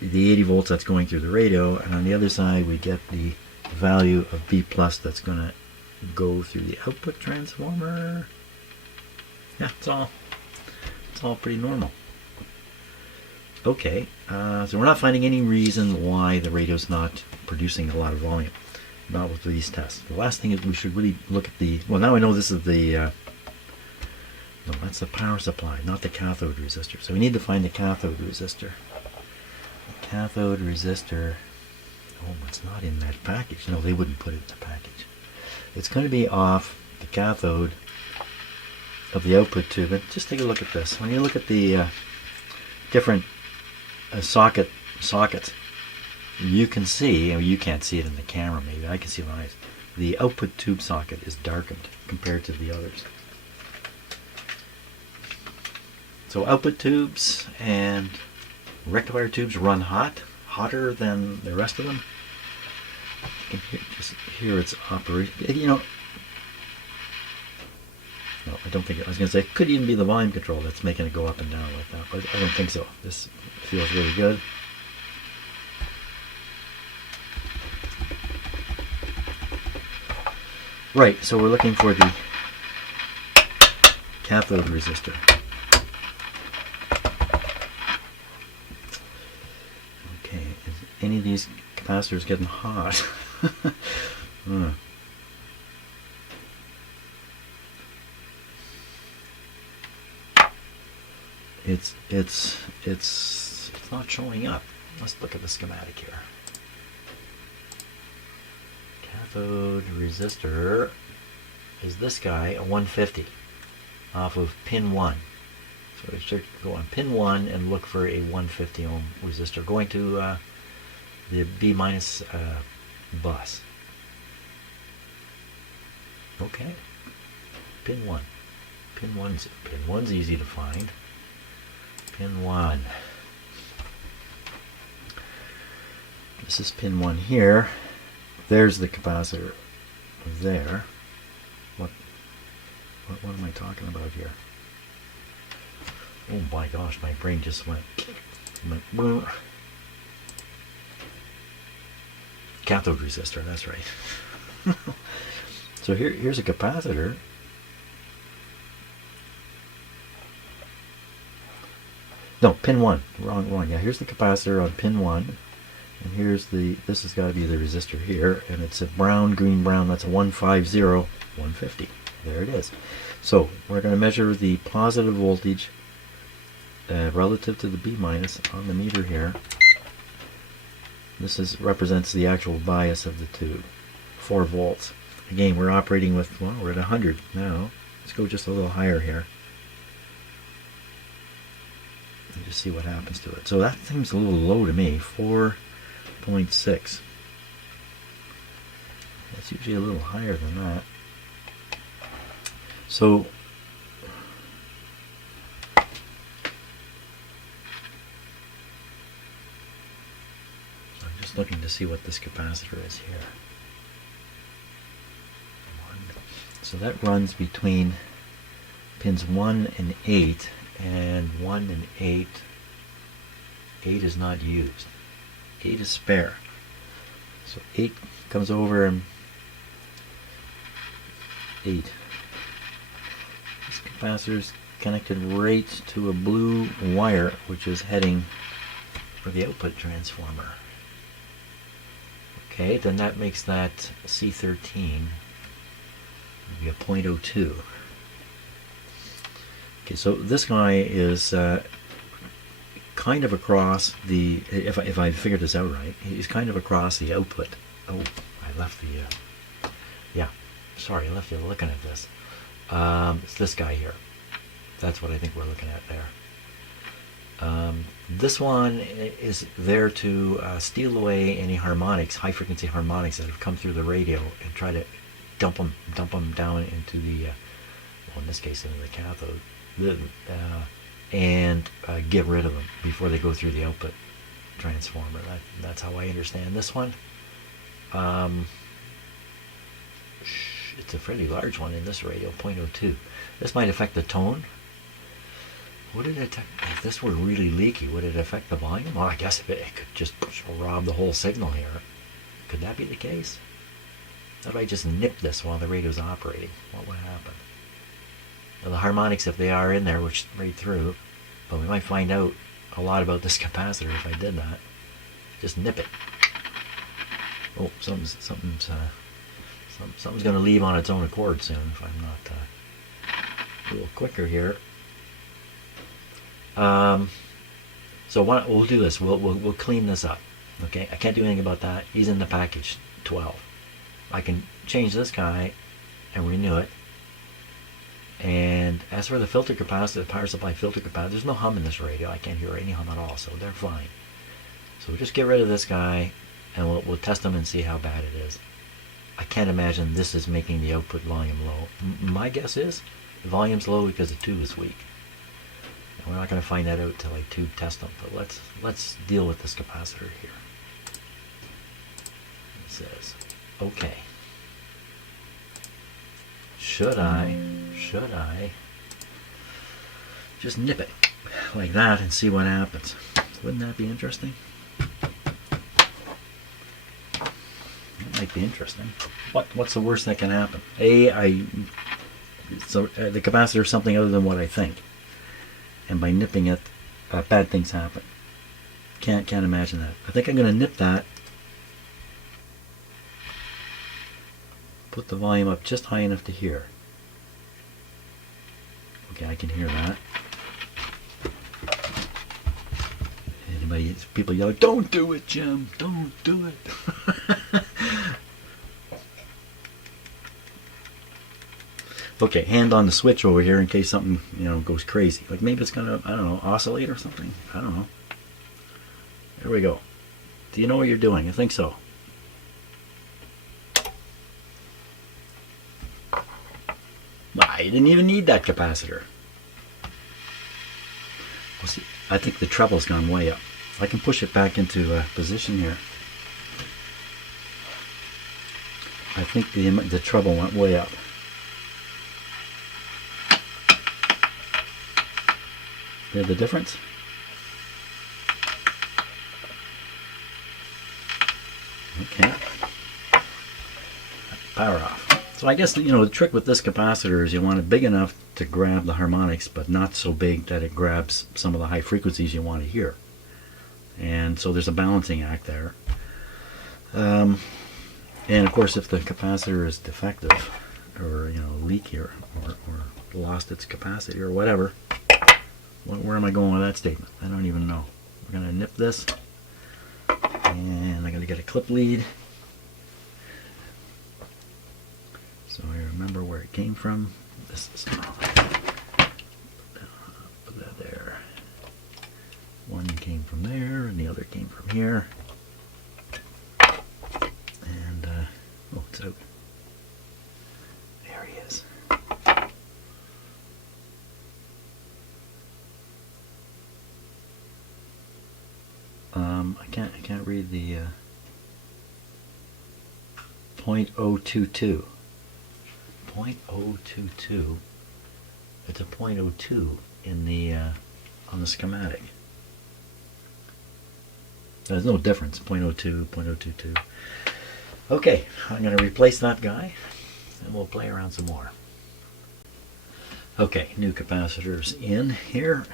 the 80 volts that's going through the radio, and on the other side we get the value of B plus that's going to go through the output transformer. Yeah, it's all pretty normal. Okay, so we're not finding any reason why the radio's not producing a lot of volume. Not with these tests. The last thing is we should really look at the, well, now I know this is the, no, that's the power supply, not the cathode resistor. So we need to find the cathode resistor. The cathode resistor, oh, it's not in that package. No, they wouldn't put it in the package. It's going to be off the cathode of the output tube. And just take a look at this. When you look at the different sockets, you can see, or you can't see it in the camera maybe, I can see my eyes, the output tube socket is darkened compared to the others. So output tubes and rectifier tubes run hot, hotter than the rest of them. You can just hear its operation. You know, no, I don't think it, I was going to say it could even be the volume control that's making it go up and down like that, but I don't think so. This feels really good. Right, so we're looking for the cathode resistor. Okay, is any of these capacitors getting hot? It's not showing up. Let's look at the schematic here. Cathode resistor is this guy, a 150 off of pin 1. So we should go on pin 1 and look for a 150 ohm resistor going to the B minus bus. Okay, pin 1. Pin 1's easy to find. Pin 1. This is pin 1 here. There's the capacitor there. What am I talking about here? Oh my gosh, my brain just went brr. Cathode resistor, that's right. So here's a capacitor. No, pin 1. Wrong. Yeah, here's the capacitor on pin 1. And here's this has got to be the resistor here, and it's a brown, green-brown, that's a 150, 150. There it is. So we're going to measure the positive voltage relative to the B minus on the meter here. This represents the actual bias of the tube, 4 volts. Again, we're operating with, well, we're at 100 now. Let's go just a little higher here. And just see what happens to it. So that seems a little low to me, 4.6. That's usually a little higher than that. So I'm just looking to see what this capacitor is here. So that runs between pins 1 and 8, and 1 and 8. 8 is not used. 8 is spare. So 8 comes over and 8. This capacitor is connected right to a blue wire, which is heading for the output transformer. Okay, then that makes that C13. maybe a 0.02. Okay, so this guy is kind of across the, if I figured this out right, he's kind of across the output. Oh, I left the, yeah, sorry, I left you looking at this. It's this guy here. That's what I think we're looking at there. This one is there to steal away any harmonics, high frequency harmonics that have come through the radio, and try to dump them down into the, well, in this case into the cathode, and get rid of them before they go through the output transformer. That's how I understand this one. It's a fairly large one in this radio, 0.02. This might affect the tone. Would it if this were really leaky, would it affect the volume? Well, I guess it could just rob the whole signal here. Could that be the case? How if I just nip this while the radio's operating? What would happen? Well, the harmonics, if they are in there, would right through, but we might find out a lot about this capacitor if I did that. Just nip it. Oh, something's going to leave on its own accord soon if I'm not a little quicker here. So we'll do this. We'll clean this up. Okay, I can't do anything about that. He's in the package 12. I can change this guy and renew it. And as for the filter capacitor, the power supply filter capacitor, there's no hum in this radio. I can't hear any hum at all, so they're fine. So we'll just get rid of this guy, and we'll test them and see how bad it is. I can't imagine this is making the output volume low. My guess is the volume's low because the tube is weak. And we're not going to find that out until I tube test them. But let's deal with this capacitor here. It says, okay. Should I just nip it like that and see what happens? Wouldn't that be interesting? It might be interesting. What's the worst that can happen? The capacitor is something other than what I think, and by nipping it, bad things happen. Can't imagine that. I think I'm going to nip that. Put the volume up just high enough to hear. Okay, I can hear that. People yell, "Don't do it, Jim! Don't do it!" Okay, hand on the switch over here in case something goes crazy. Like maybe it's gonna, I don't know, oscillate or something. I don't know. There we go. Do you know what you're doing? I think so. I didn't even need that capacitor. Well, see, I think the treble's gone way up. I can push it back into position here. I think the treble went way up. Hear the difference? Okay. Power off. So I guess the trick with this capacitor is you want it big enough to grab the harmonics, but not so big that it grabs some of the high frequencies you want to hear. And so there's a balancing act there. And of course, if the capacitor is defective, or leaky, or lost its capacity, or whatever, where am I going with that statement? I don't even know. We're going to nip this, and I'm going to get a clip lead. So I remember where it came from. This is put that there. One came from there, and the other came from here. And oh, it's out. There he is. I can't read the 0.022. 0.022. It's a 0.02 in the on the schematic. There's no difference. 0.02, 0.022. Okay, I'm going to replace that guy, and we'll play around some more. Okay, new capacitors in here.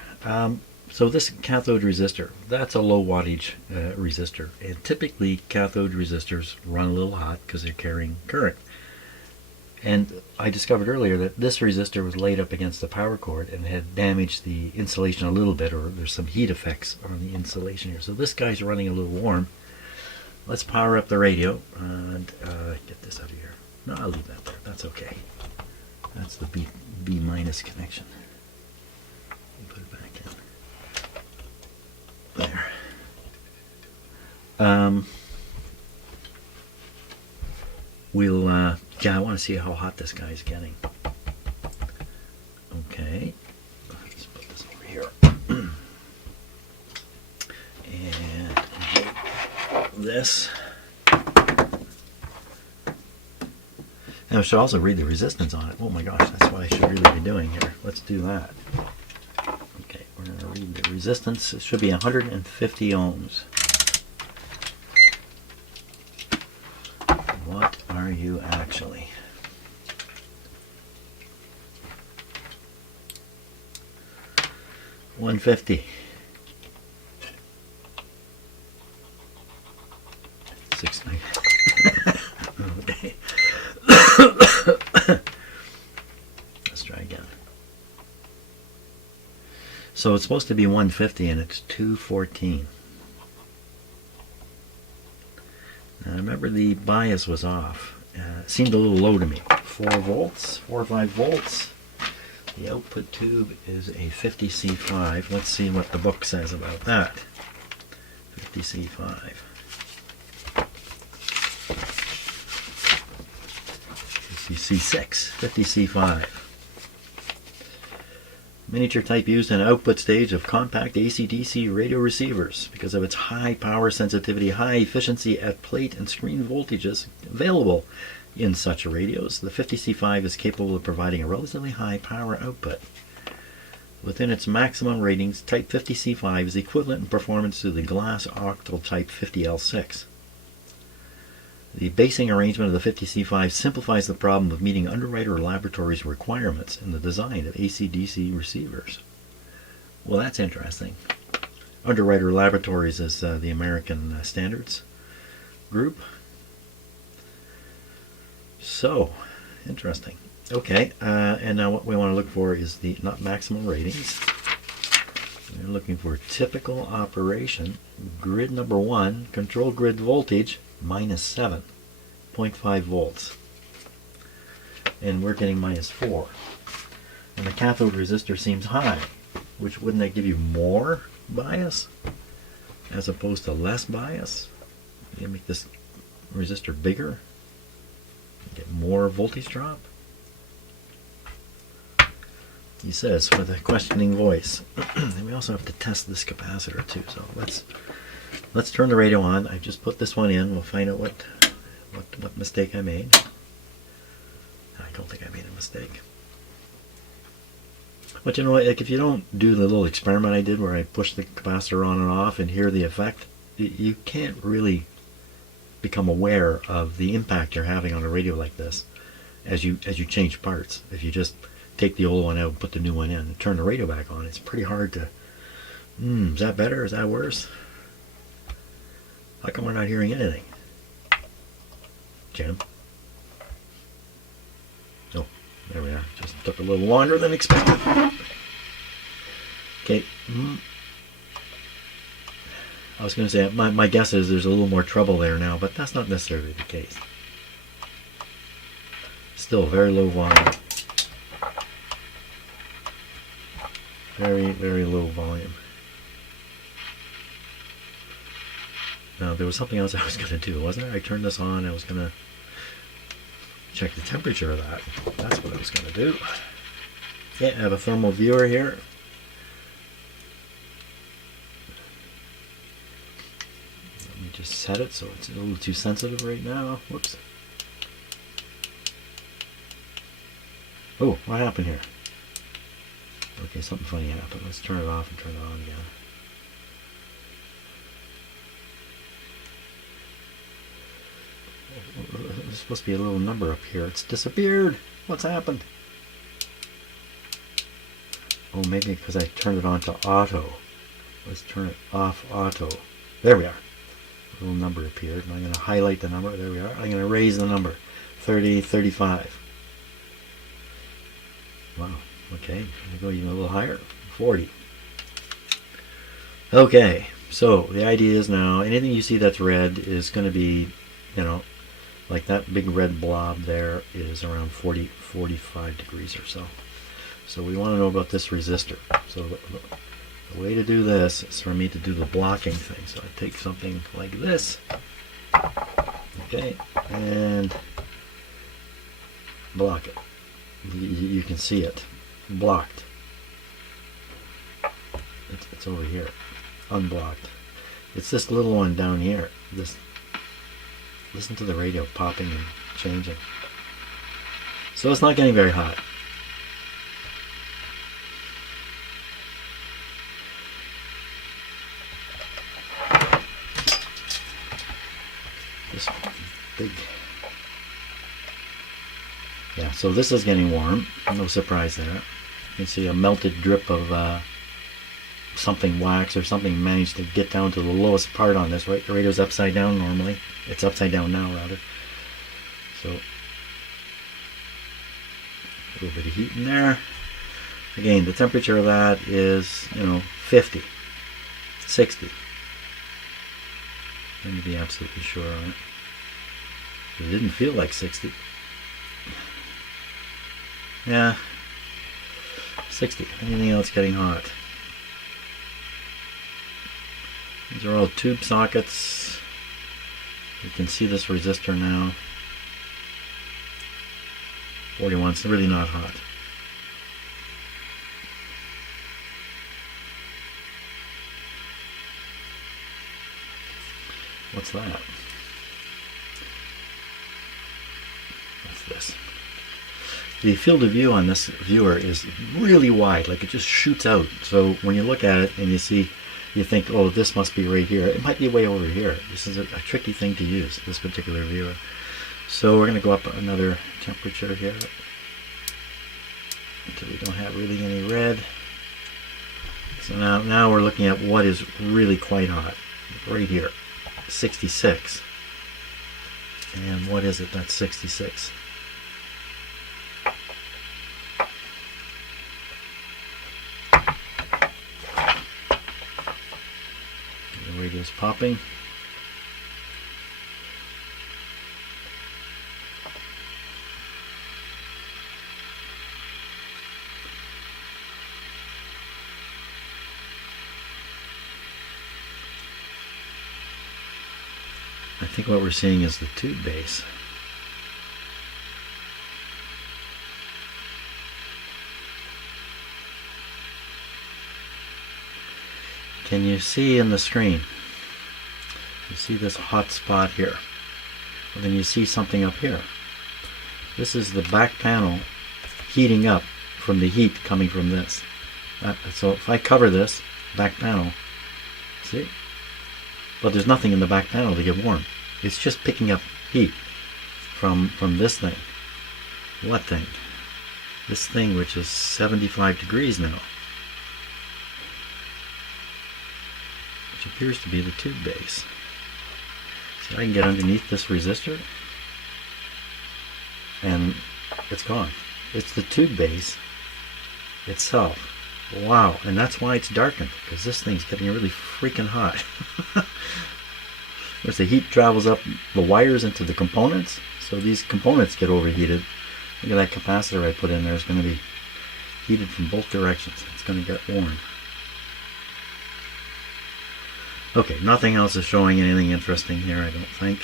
So this cathode resistor, that's a low wattage resistor, and typically cathode resistors run a little hot because they're carrying current. And I discovered earlier that this resistor was laid up against the power cord and had damaged the insulation a little bit, or there's some heat effects on the insulation here. So this guy's running a little warm. Let's power up the radio and get this out of here. No, I'll leave that there. That's okay. That's the B minus connection. Put it back in. There. Yeah, I want to see how hot this guy's getting. Okay. Let's put this over here. And this. And I should also read the resistance on it. Oh my gosh, that's what I should really be doing here. Let's do that. Okay, we're going to read the resistance. It should be 150 ohms. What are you actually? $150. 690. Okay. Let's try again. So it's supposed to be 150 and it's 214. Now remember, the bias was off. It seemed a little low to me. 4 volts, 4 or 5 volts. The output tube is a 50C5. Let's see what the book says about that. 50C5. 50C6, 50C5. Miniature type used in output stage of compact AC/DC radio receivers because of its high power sensitivity, high efficiency at plate and screen voltages available in such radios. The 50C5 is capable of providing a relatively high power output. Within its maximum ratings, type 50C5 is equivalent in performance to the glass octal type 50L6. The basing arrangement of the 50C5 simplifies the problem of meeting Underwriter Laboratories requirements in the design of AC/DC receivers. Well, that's interesting. Underwriter Laboratories is the American Standards group. So, interesting. Okay, and now what we want to look for is the not maximum ratings. We're looking for typical operation. Grid number 1, control grid voltage, minus 7.5 volts. And we're getting minus 4. And the cathode resistor seems high, which wouldn't that give you more bias as opposed to less bias? You make this resistor bigger, get more voltage drop. He says with a questioning voice. And we also have to test this capacitor too. So let's turn the radio on. I just put this one in. We'll find out what mistake I made. I don't think I made a mistake. But you know what? Like, if you don't do the little experiment I did where I push the capacitor on and off and hear the effect, you can't really become aware of the impact you're having on a radio like this as you change parts. If you just take the old one out and put the new one in and turn the radio back on, it's pretty hard to, is that better? Is that worse? How come we're not hearing anything? Jim? Oh, there we are. Just took a little longer than expected. Okay. I was going to say, my guess is there's a little more trouble there now, but that's not necessarily the case. Still very low volume. Very, very low volume. Now, there was something else I was going to do, wasn't there? I turned this on. I was going to check the temperature of that. That's what I was going to do. Okay, I have a thermal viewer here. Let me just set it so it's a little too sensitive right now. Whoops. Oh, what happened here? Okay, something funny happened. Let's turn it off and turn it on again. There's supposed to be a little number up here. It's disappeared. What's happened? Oh, maybe because I turned it on to auto. Let's turn it off auto. There we are. A little number appeared. And I'm going to highlight the number. There we are. I'm going to raise the number. 30, 35. Wow. Okay, I'm going to go even a little higher. 40. Okay, so the idea is now anything you see that's red is going to be, you know, like that big red blob there is around 40, 45 degrees or so. So we want to know about this resistor. So the way to do this is for me to do the blocking thing. So I take something like this, okay, and block it. You can see it. Blocked. It's over here. Unblocked. It's this little one down here. This. Listen to the radio popping and changing. So it's not getting very hot. This big. Yeah, so this is getting warm. No surprise there. You can see a melted drip of something wax or something managed to get down to the lowest part on this, right? The radio's upside down normally. It's upside down now, rather. So, a little bit of heat in there. Again, the temperature of that is, 50, 60. Let me be absolutely sure on it. It didn't feel like 60. Yeah, 60. Anything else getting hot? These are all tube sockets. You can see this resistor now. 41, it's really not hot. What's that? What's this? The field of view on this viewer is really wide, like it just shoots out. So when you look at it and you think, oh, this must be right here. It might be way over here. This is a tricky thing to use, this particular viewer. So we're going to go up another temperature here until we don't have really any red. So now we're looking at what is really quite hot. Right here, 66. And what is it that's 66? The radio's popping. I think what we're seeing is the tube base. Can you see in the screen? You see this hot spot here. Well, then you see something up here. This is the back panel heating up from the heat coming from this. So if I cover this back panel, see? But there's nothing in the back panel to get warm. It's just picking up heat from this thing. What thing? This thing, which is 75 degrees now. Which appears to be the tube base. See, I can get underneath this resistor and it's gone. It's the tube base itself. Wow, and that's why it's darkened, because this thing's getting really freaking hot. As the heat travels up the wires into the components, so these components get overheated. Look at that capacitor I put in there. It's going to be heated from both directions. It's going to get warm. Okay, nothing else is showing anything interesting here, I don't think.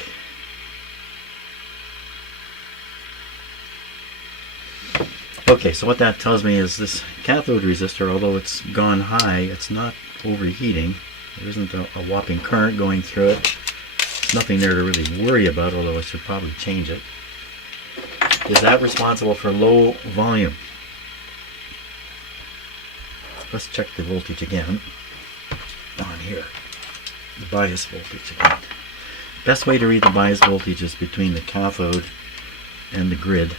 Okay, so what that tells me is this cathode resistor, although it's gone high, it's not overheating. There isn't a whopping current going through it. There's nothing there to really worry about, although I should probably change it. Is that responsible for low volume? Let's check the voltage again. On here. The bias voltage again. Best way to read the bias voltage is between the cathode and the grid.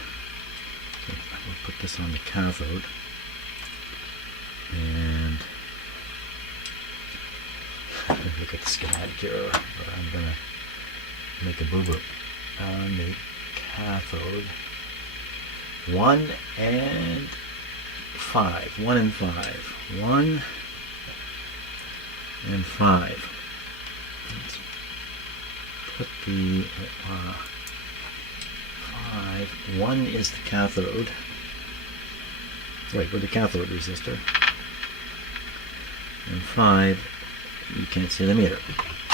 We'll put this on the cathode, and look at the schematic here. I'm going to make a boo-boo on the cathode. 1 and 5. 1 and 5. 1 and 5. Let's put the 5. 1 is the cathode. Wait, with the cathode resistor. And 5, you can't see the meter.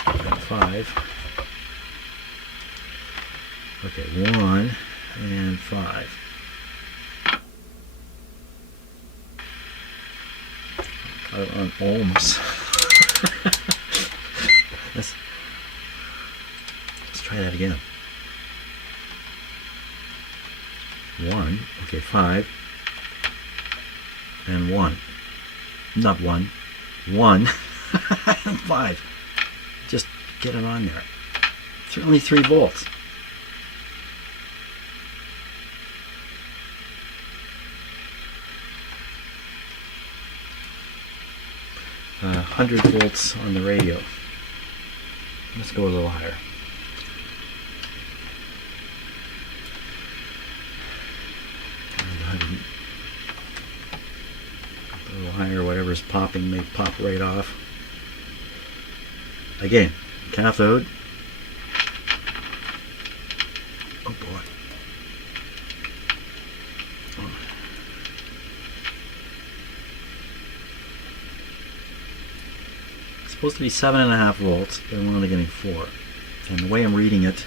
And 5. Okay, 1 and 5. Got it on ohms. let's try that again. 1, okay, 5 and 1. Not 1. 1 and 5. Just get it on there. It's only 3 volts. Uh, 100 volts on the radio. Let's go a little higher. A little higher, whatever's popping may pop right off. Again, cathode. Oh boy. Oh. It's supposed to be 7.5 volts, but I'm only getting 4. And the way I'm reading it,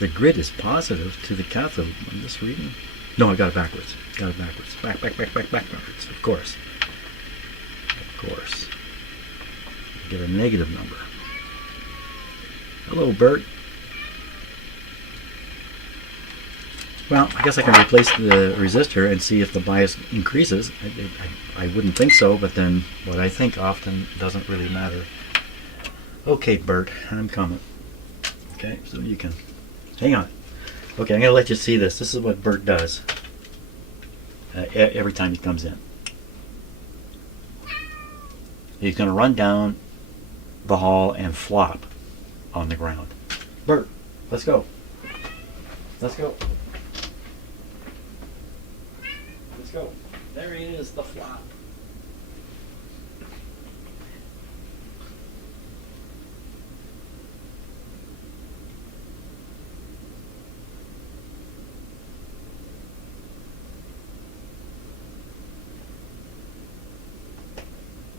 the grid is positive to the cathode. I'm just reading. No, I got it backwards. Got it backwards. Backwards. Of course. Of course. I get a negative number. Hello, Bert. Well, I guess I can replace the resistor and see if the bias increases. I wouldn't think so, but then what I think often doesn't really matter. Okay, Bert, I'm coming. Okay, so you can hang on. Okay, I'm going to let you see this. This is what Bert does every time he comes in. He's going to run down the hall and flop on the ground. Bert, let's go. Let's go. Let's go. There he is, the flop.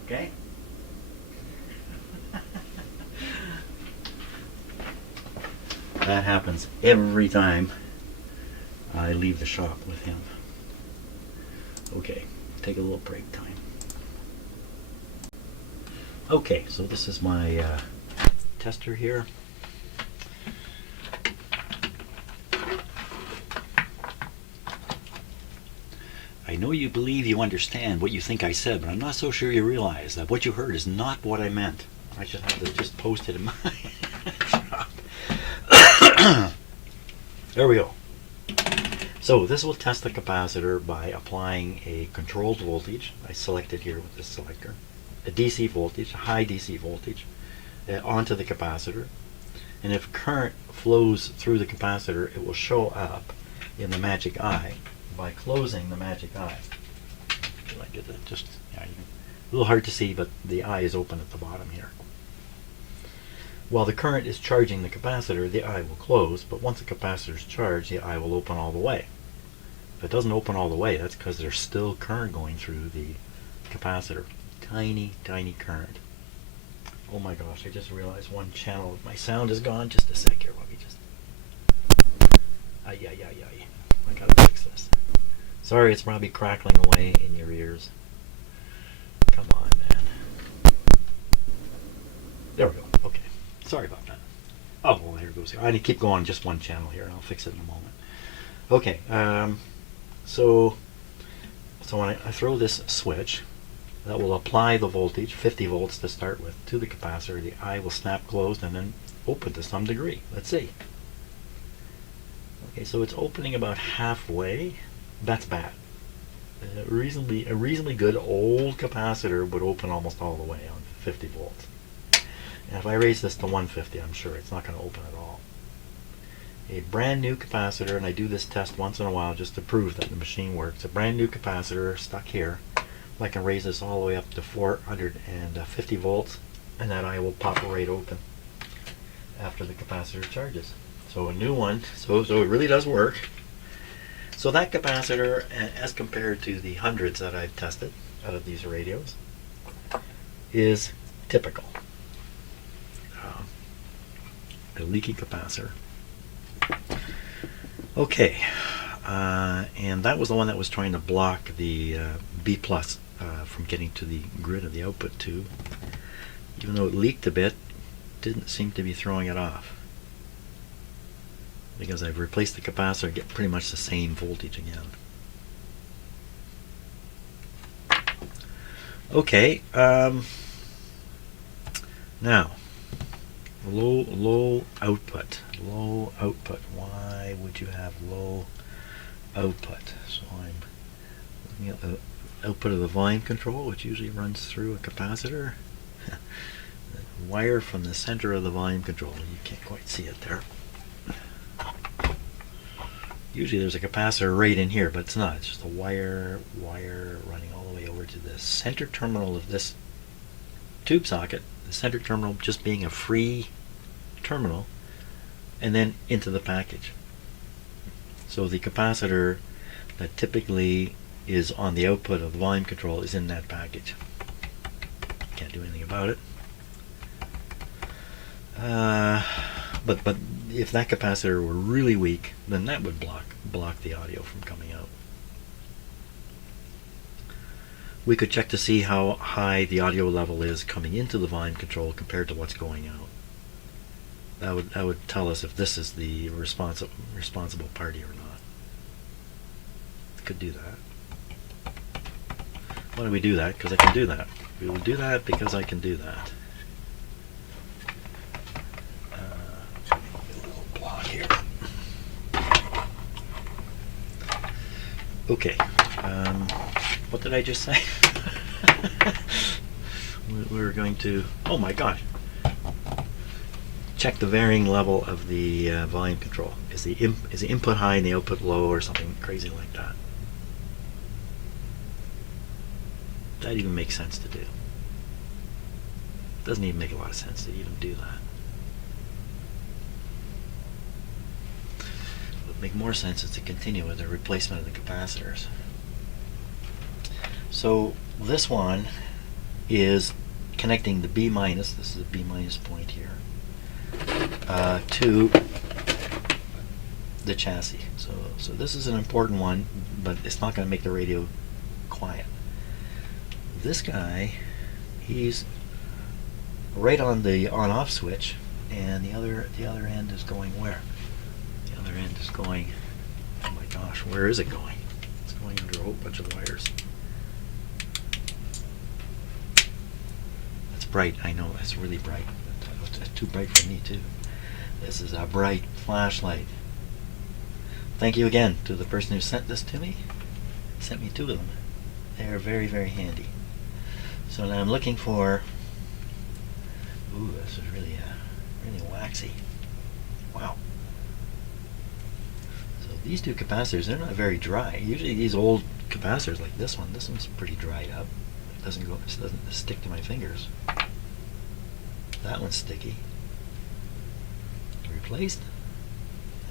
Okay? That happens every time I leave the shop with him. Okay, take a little break time. Okay, so this is my tester here. I know you believe you understand what you think I said, but I'm not so sure you realize that what you heard is not what I meant. I should have to just post it in my shop. There we go. So this will test the capacitor by applying a controlled voltage. I selected here with this selector. A DC voltage, a high DC voltage, onto the capacitor. And if current flows through the capacitor, it will show up in the magic eye by closing the magic eye. Like it, just a little hard to see, but the eye is open at the bottom here. While the current is charging the capacitor, the eye will close, but once the capacitor is charged, the eye will open all the way. If it doesn't open all the way, that's because there's still current going through the capacitor. Tiny, tiny current. Oh my gosh, I just realized one channel of my sound is gone. Just a sec here, let me just... I gotta fix this. Sorry, it's probably crackling away in your ears. Come on, man. There we go. Okay. Sorry about that. Oh, well, there it goes. I need to keep going just one channel here, and I'll fix it in a moment. Okay. So when I throw this switch, that will apply the voltage, 50 volts to start with, to the capacitor. The eye will snap closed and then open to some degree. Let's see. Okay, so it's opening about halfway. That's bad. A reasonably good old capacitor would open almost all the way on 50 volts. And if I raise this to 150, I'm sure it's not going to open at all. a brand new capacitor, and I do this test once in a while just to prove that the machine works. A brand new capacitor stuck here. I can raise this all the way up to 450 volts, and that eye will pop right open after the capacitor charges. So a new one, so it really does work. So that capacitor, as compared to the hundreds that I've tested out of these radios, is typical. A leaky capacitor. Okay, and that was the one that was trying to block the B plus from getting to the grid of the output tube. Even though it leaked a bit, didn't seem to be throwing it off, because I've replaced the capacitor, get pretty much the same voltage again. Okay, now low output. Why would you have low output? So I'm looking at the output of the volume control, which usually runs through a capacitor. The wire from the center of the volume control. You can't quite see it there. Usually there's a capacitor right in here, but it's not. It's just a wire running all the way over to the center terminal of this tube socket. The center terminal just being a free terminal, and then into the package. So the capacitor that typically is on the output of the volume control is in that package. Can't do anything about it. But if that capacitor were really weak, then that would block the audio from coming out. We could check to see how high the audio level is coming into the volume control compared to what's going out. That would tell us if this is the responsible party or not. Could do that. Why do we do that? Because I can do that. We will do that because I can do that. A little block here. Okay. What did I just say? We were going to. Oh my gosh. Check the varying level of the volume control. Is the input high and the output low, or something crazy like that? That even makes sense to do. Doesn't even make a lot of sense to even do that. What would make more sense is to continue with the replacement of the capacitors. So this one is connecting the B minus. This is a B minus point here. To the chassis. So this is an important one, but it's not going to make the radio quiet. This guy, he's right on the on-off switch, and the other end is going where? The other end is going, oh my gosh, where is it going? It's going under a whole bunch of wires. That's bright, I know, that's really bright. It's too bright for me too. This is a bright flashlight. Thank you again to the person who sent this to me. Sent me two of them. They are very, very handy. So now I'm looking for. Ooh, this is really, really waxy. Wow. So these two capacitors, they're not very dry. Usually these old capacitors like this one's pretty dried up. It doesn't stick to my fingers. That one's sticky. Replaced?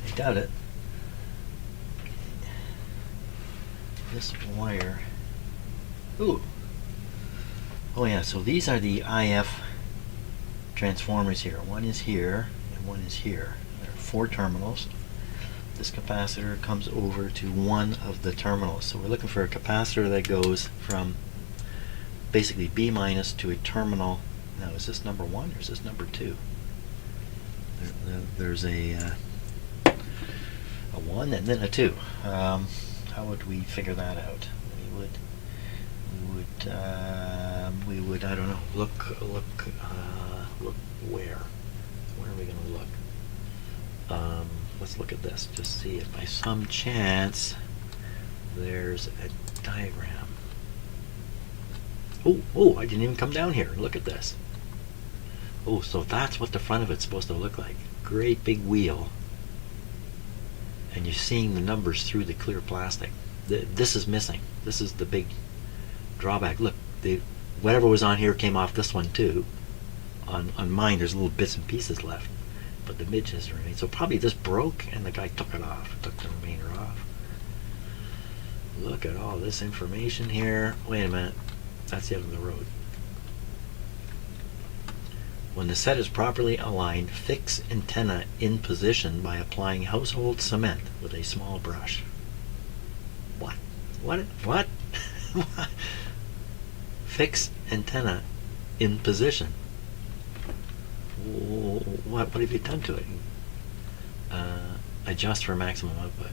I doubt it. This wire. Ooh. Oh yeah, so these are the IF transformers here. One is here and one is here. There are 4 terminals. This capacitor comes over to one of the terminals. So we're looking for a capacitor that goes from basically B minus to a terminal. Now, is this number 1 or is this number 2? There's a 1 and then a 2. How would we figure that out? We would I don't know. Look where? Where are we going to look? Let's look at this. Just see if by some chance there's a diagram. Oh! I didn't even come down here. Look at this. Oh, so that's what the front of it's supposed to look like. Great big wheel. and you're seeing the numbers through the clear plastic. This is missing. This is the big drawback. Look, whatever was on here came off this one too. On mine, there's little bits and pieces left, but the Midge has remained. So probably this broke, and the guy took it off, took the remainder off. Look at all this information here. Wait a minute, that's the end of the road. When the set is properly aligned, fix antenna in position by applying household cement with a small brush. What? What? Fix antenna in position. What have you done to it? Adjust for maximum output.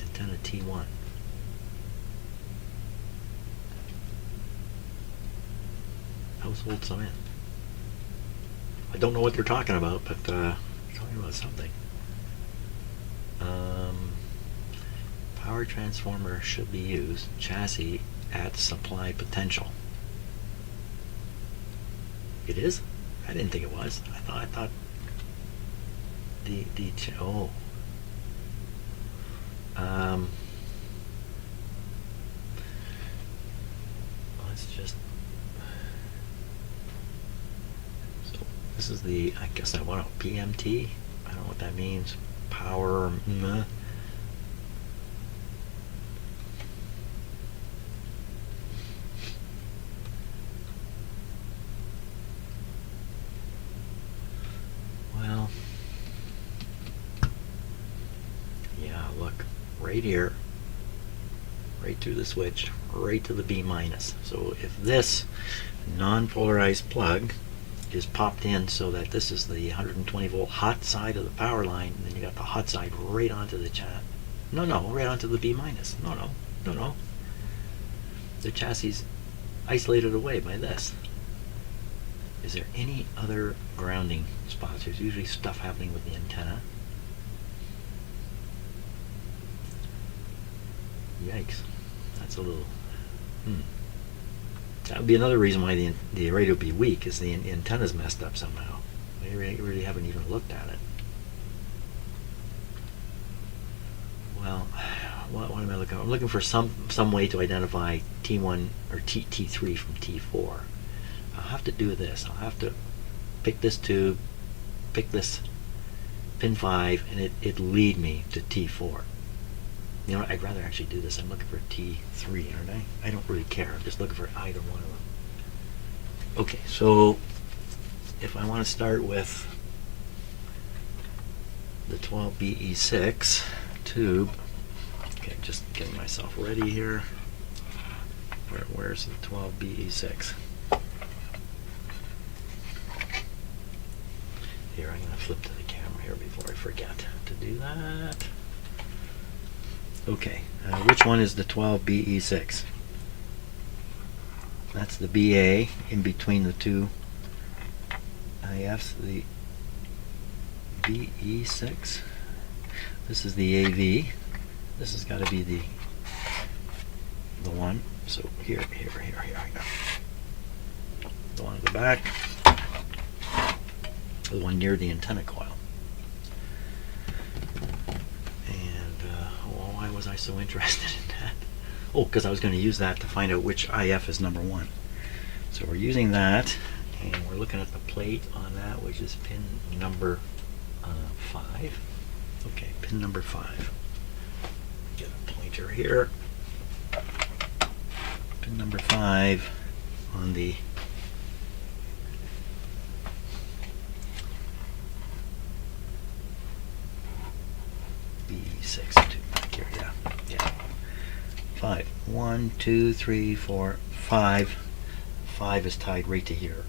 Antenna T1. Household cement. I don't know what they're talking about, but talking about something. Power transformer should be used. Chassis at supply potential. It is? I didn't think it was. I thought oh. Let's just. So this is the. I guess I want a PMT. I don't know what that means. Power. Well, yeah, look, right here, right through the switch, right to the B minus. So if this non-polarized plug is popped in so that this is the 120 volt hot side of the power line, then you got the hot side right onto the right onto the B minus. No. The chassis is isolated away by this. Is there any other grounding spots? There's usually stuff happening with the antenna. Yikes. That's a little... That would be another reason why the radio would be weak, is the antenna's messed up somehow. We really haven't even looked at it. Well, what am I looking for? I'm looking for some way to identify T1 or T3 from T4. I'll have to do this. I'll have to pick this tube, pick this pin 5, and it'll lead me to T4. You know what? I'd rather actually do this. I'm looking for T3, aren't I? I don't really care. I'm just looking for either one of them. Okay, so if I want to start with the 12BE6 tube, okay, just getting myself ready here. Where's the 12BE6? Here, I'm going to flip to the camera here before I forget to do that. Okay, which one is the 12BE6? That's the BA in between the two IFs, the BE6. This is the AV. This has got to be the one. So here. The one at the back. The one near the antenna coil. Why was I so interested in that? Oh, because I was going to use that to find out which IF is number 1. So we're using that, and we're looking at the plate on that, which is pin number 5. Okay, pin number 5. Get a pointer here. Pin number 5 on the B6 tube back here. Yeah. 5. 1, 2, 3, 4, 5. 5 is tied right to here.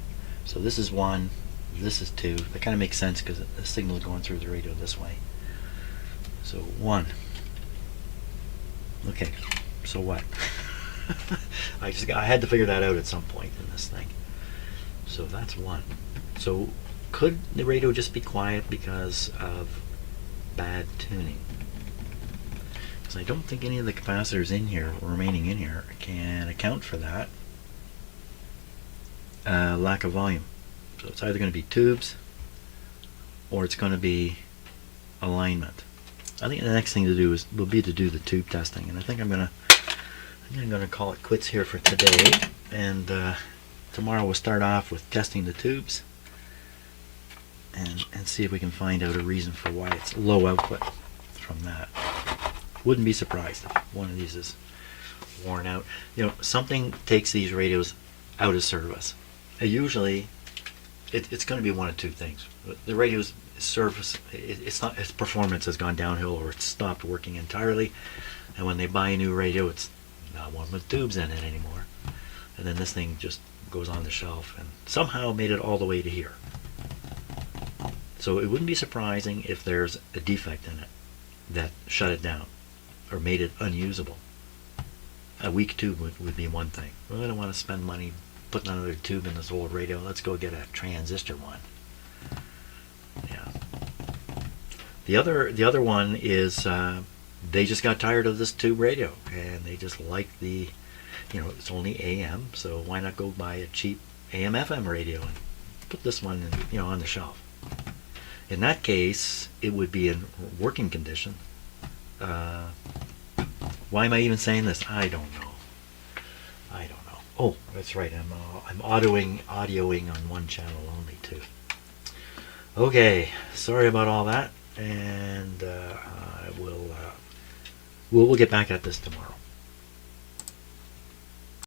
So this is 1. This is 2. That kind of makes sense because the signal is going through the radio this way. So 1. Okay. So what? I had to figure that out at some point in this thing. So that's 1. So could the radio just be quiet because of bad tuning? Because I don't think any of the capacitors in here, remaining in here, can account for that lack of volume. So it's either going to be tubes or it's going to be alignment. I think the next thing to do will be to do the tube testing, and I think I'm gonna call it quits here for today, and tomorrow we'll start off with testing the tubes and see if we can find out a reason for why it's low output from that. Wouldn't be surprised if one of these is worn out. You know, something takes these radios out of service. Usually it's going to be one of two things. The radio's service, its performance has gone downhill, or it's stopped working entirely, and when they buy a new radio, it's not one with tubes in it anymore, and then this thing just goes on the shelf and somehow made it all the way to here. So it wouldn't be surprising if there's a defect in it that shut it down or made it unusable. A weak tube would be one thing. Well, I don't want to spend money putting another tube in this old radio. Let's go get a transistor one. Yeah. The other one is they just got tired of this tube radio, and they just like the, it's only AM, so why not go buy a cheap AM/FM radio and put this one on the shelf. In that case, it would be in working condition. Why am I even saying this? I don't know. Oh, that's right. I'm audioing on one channel only too. Okay, sorry about all that, and we'll get back at this tomorrow.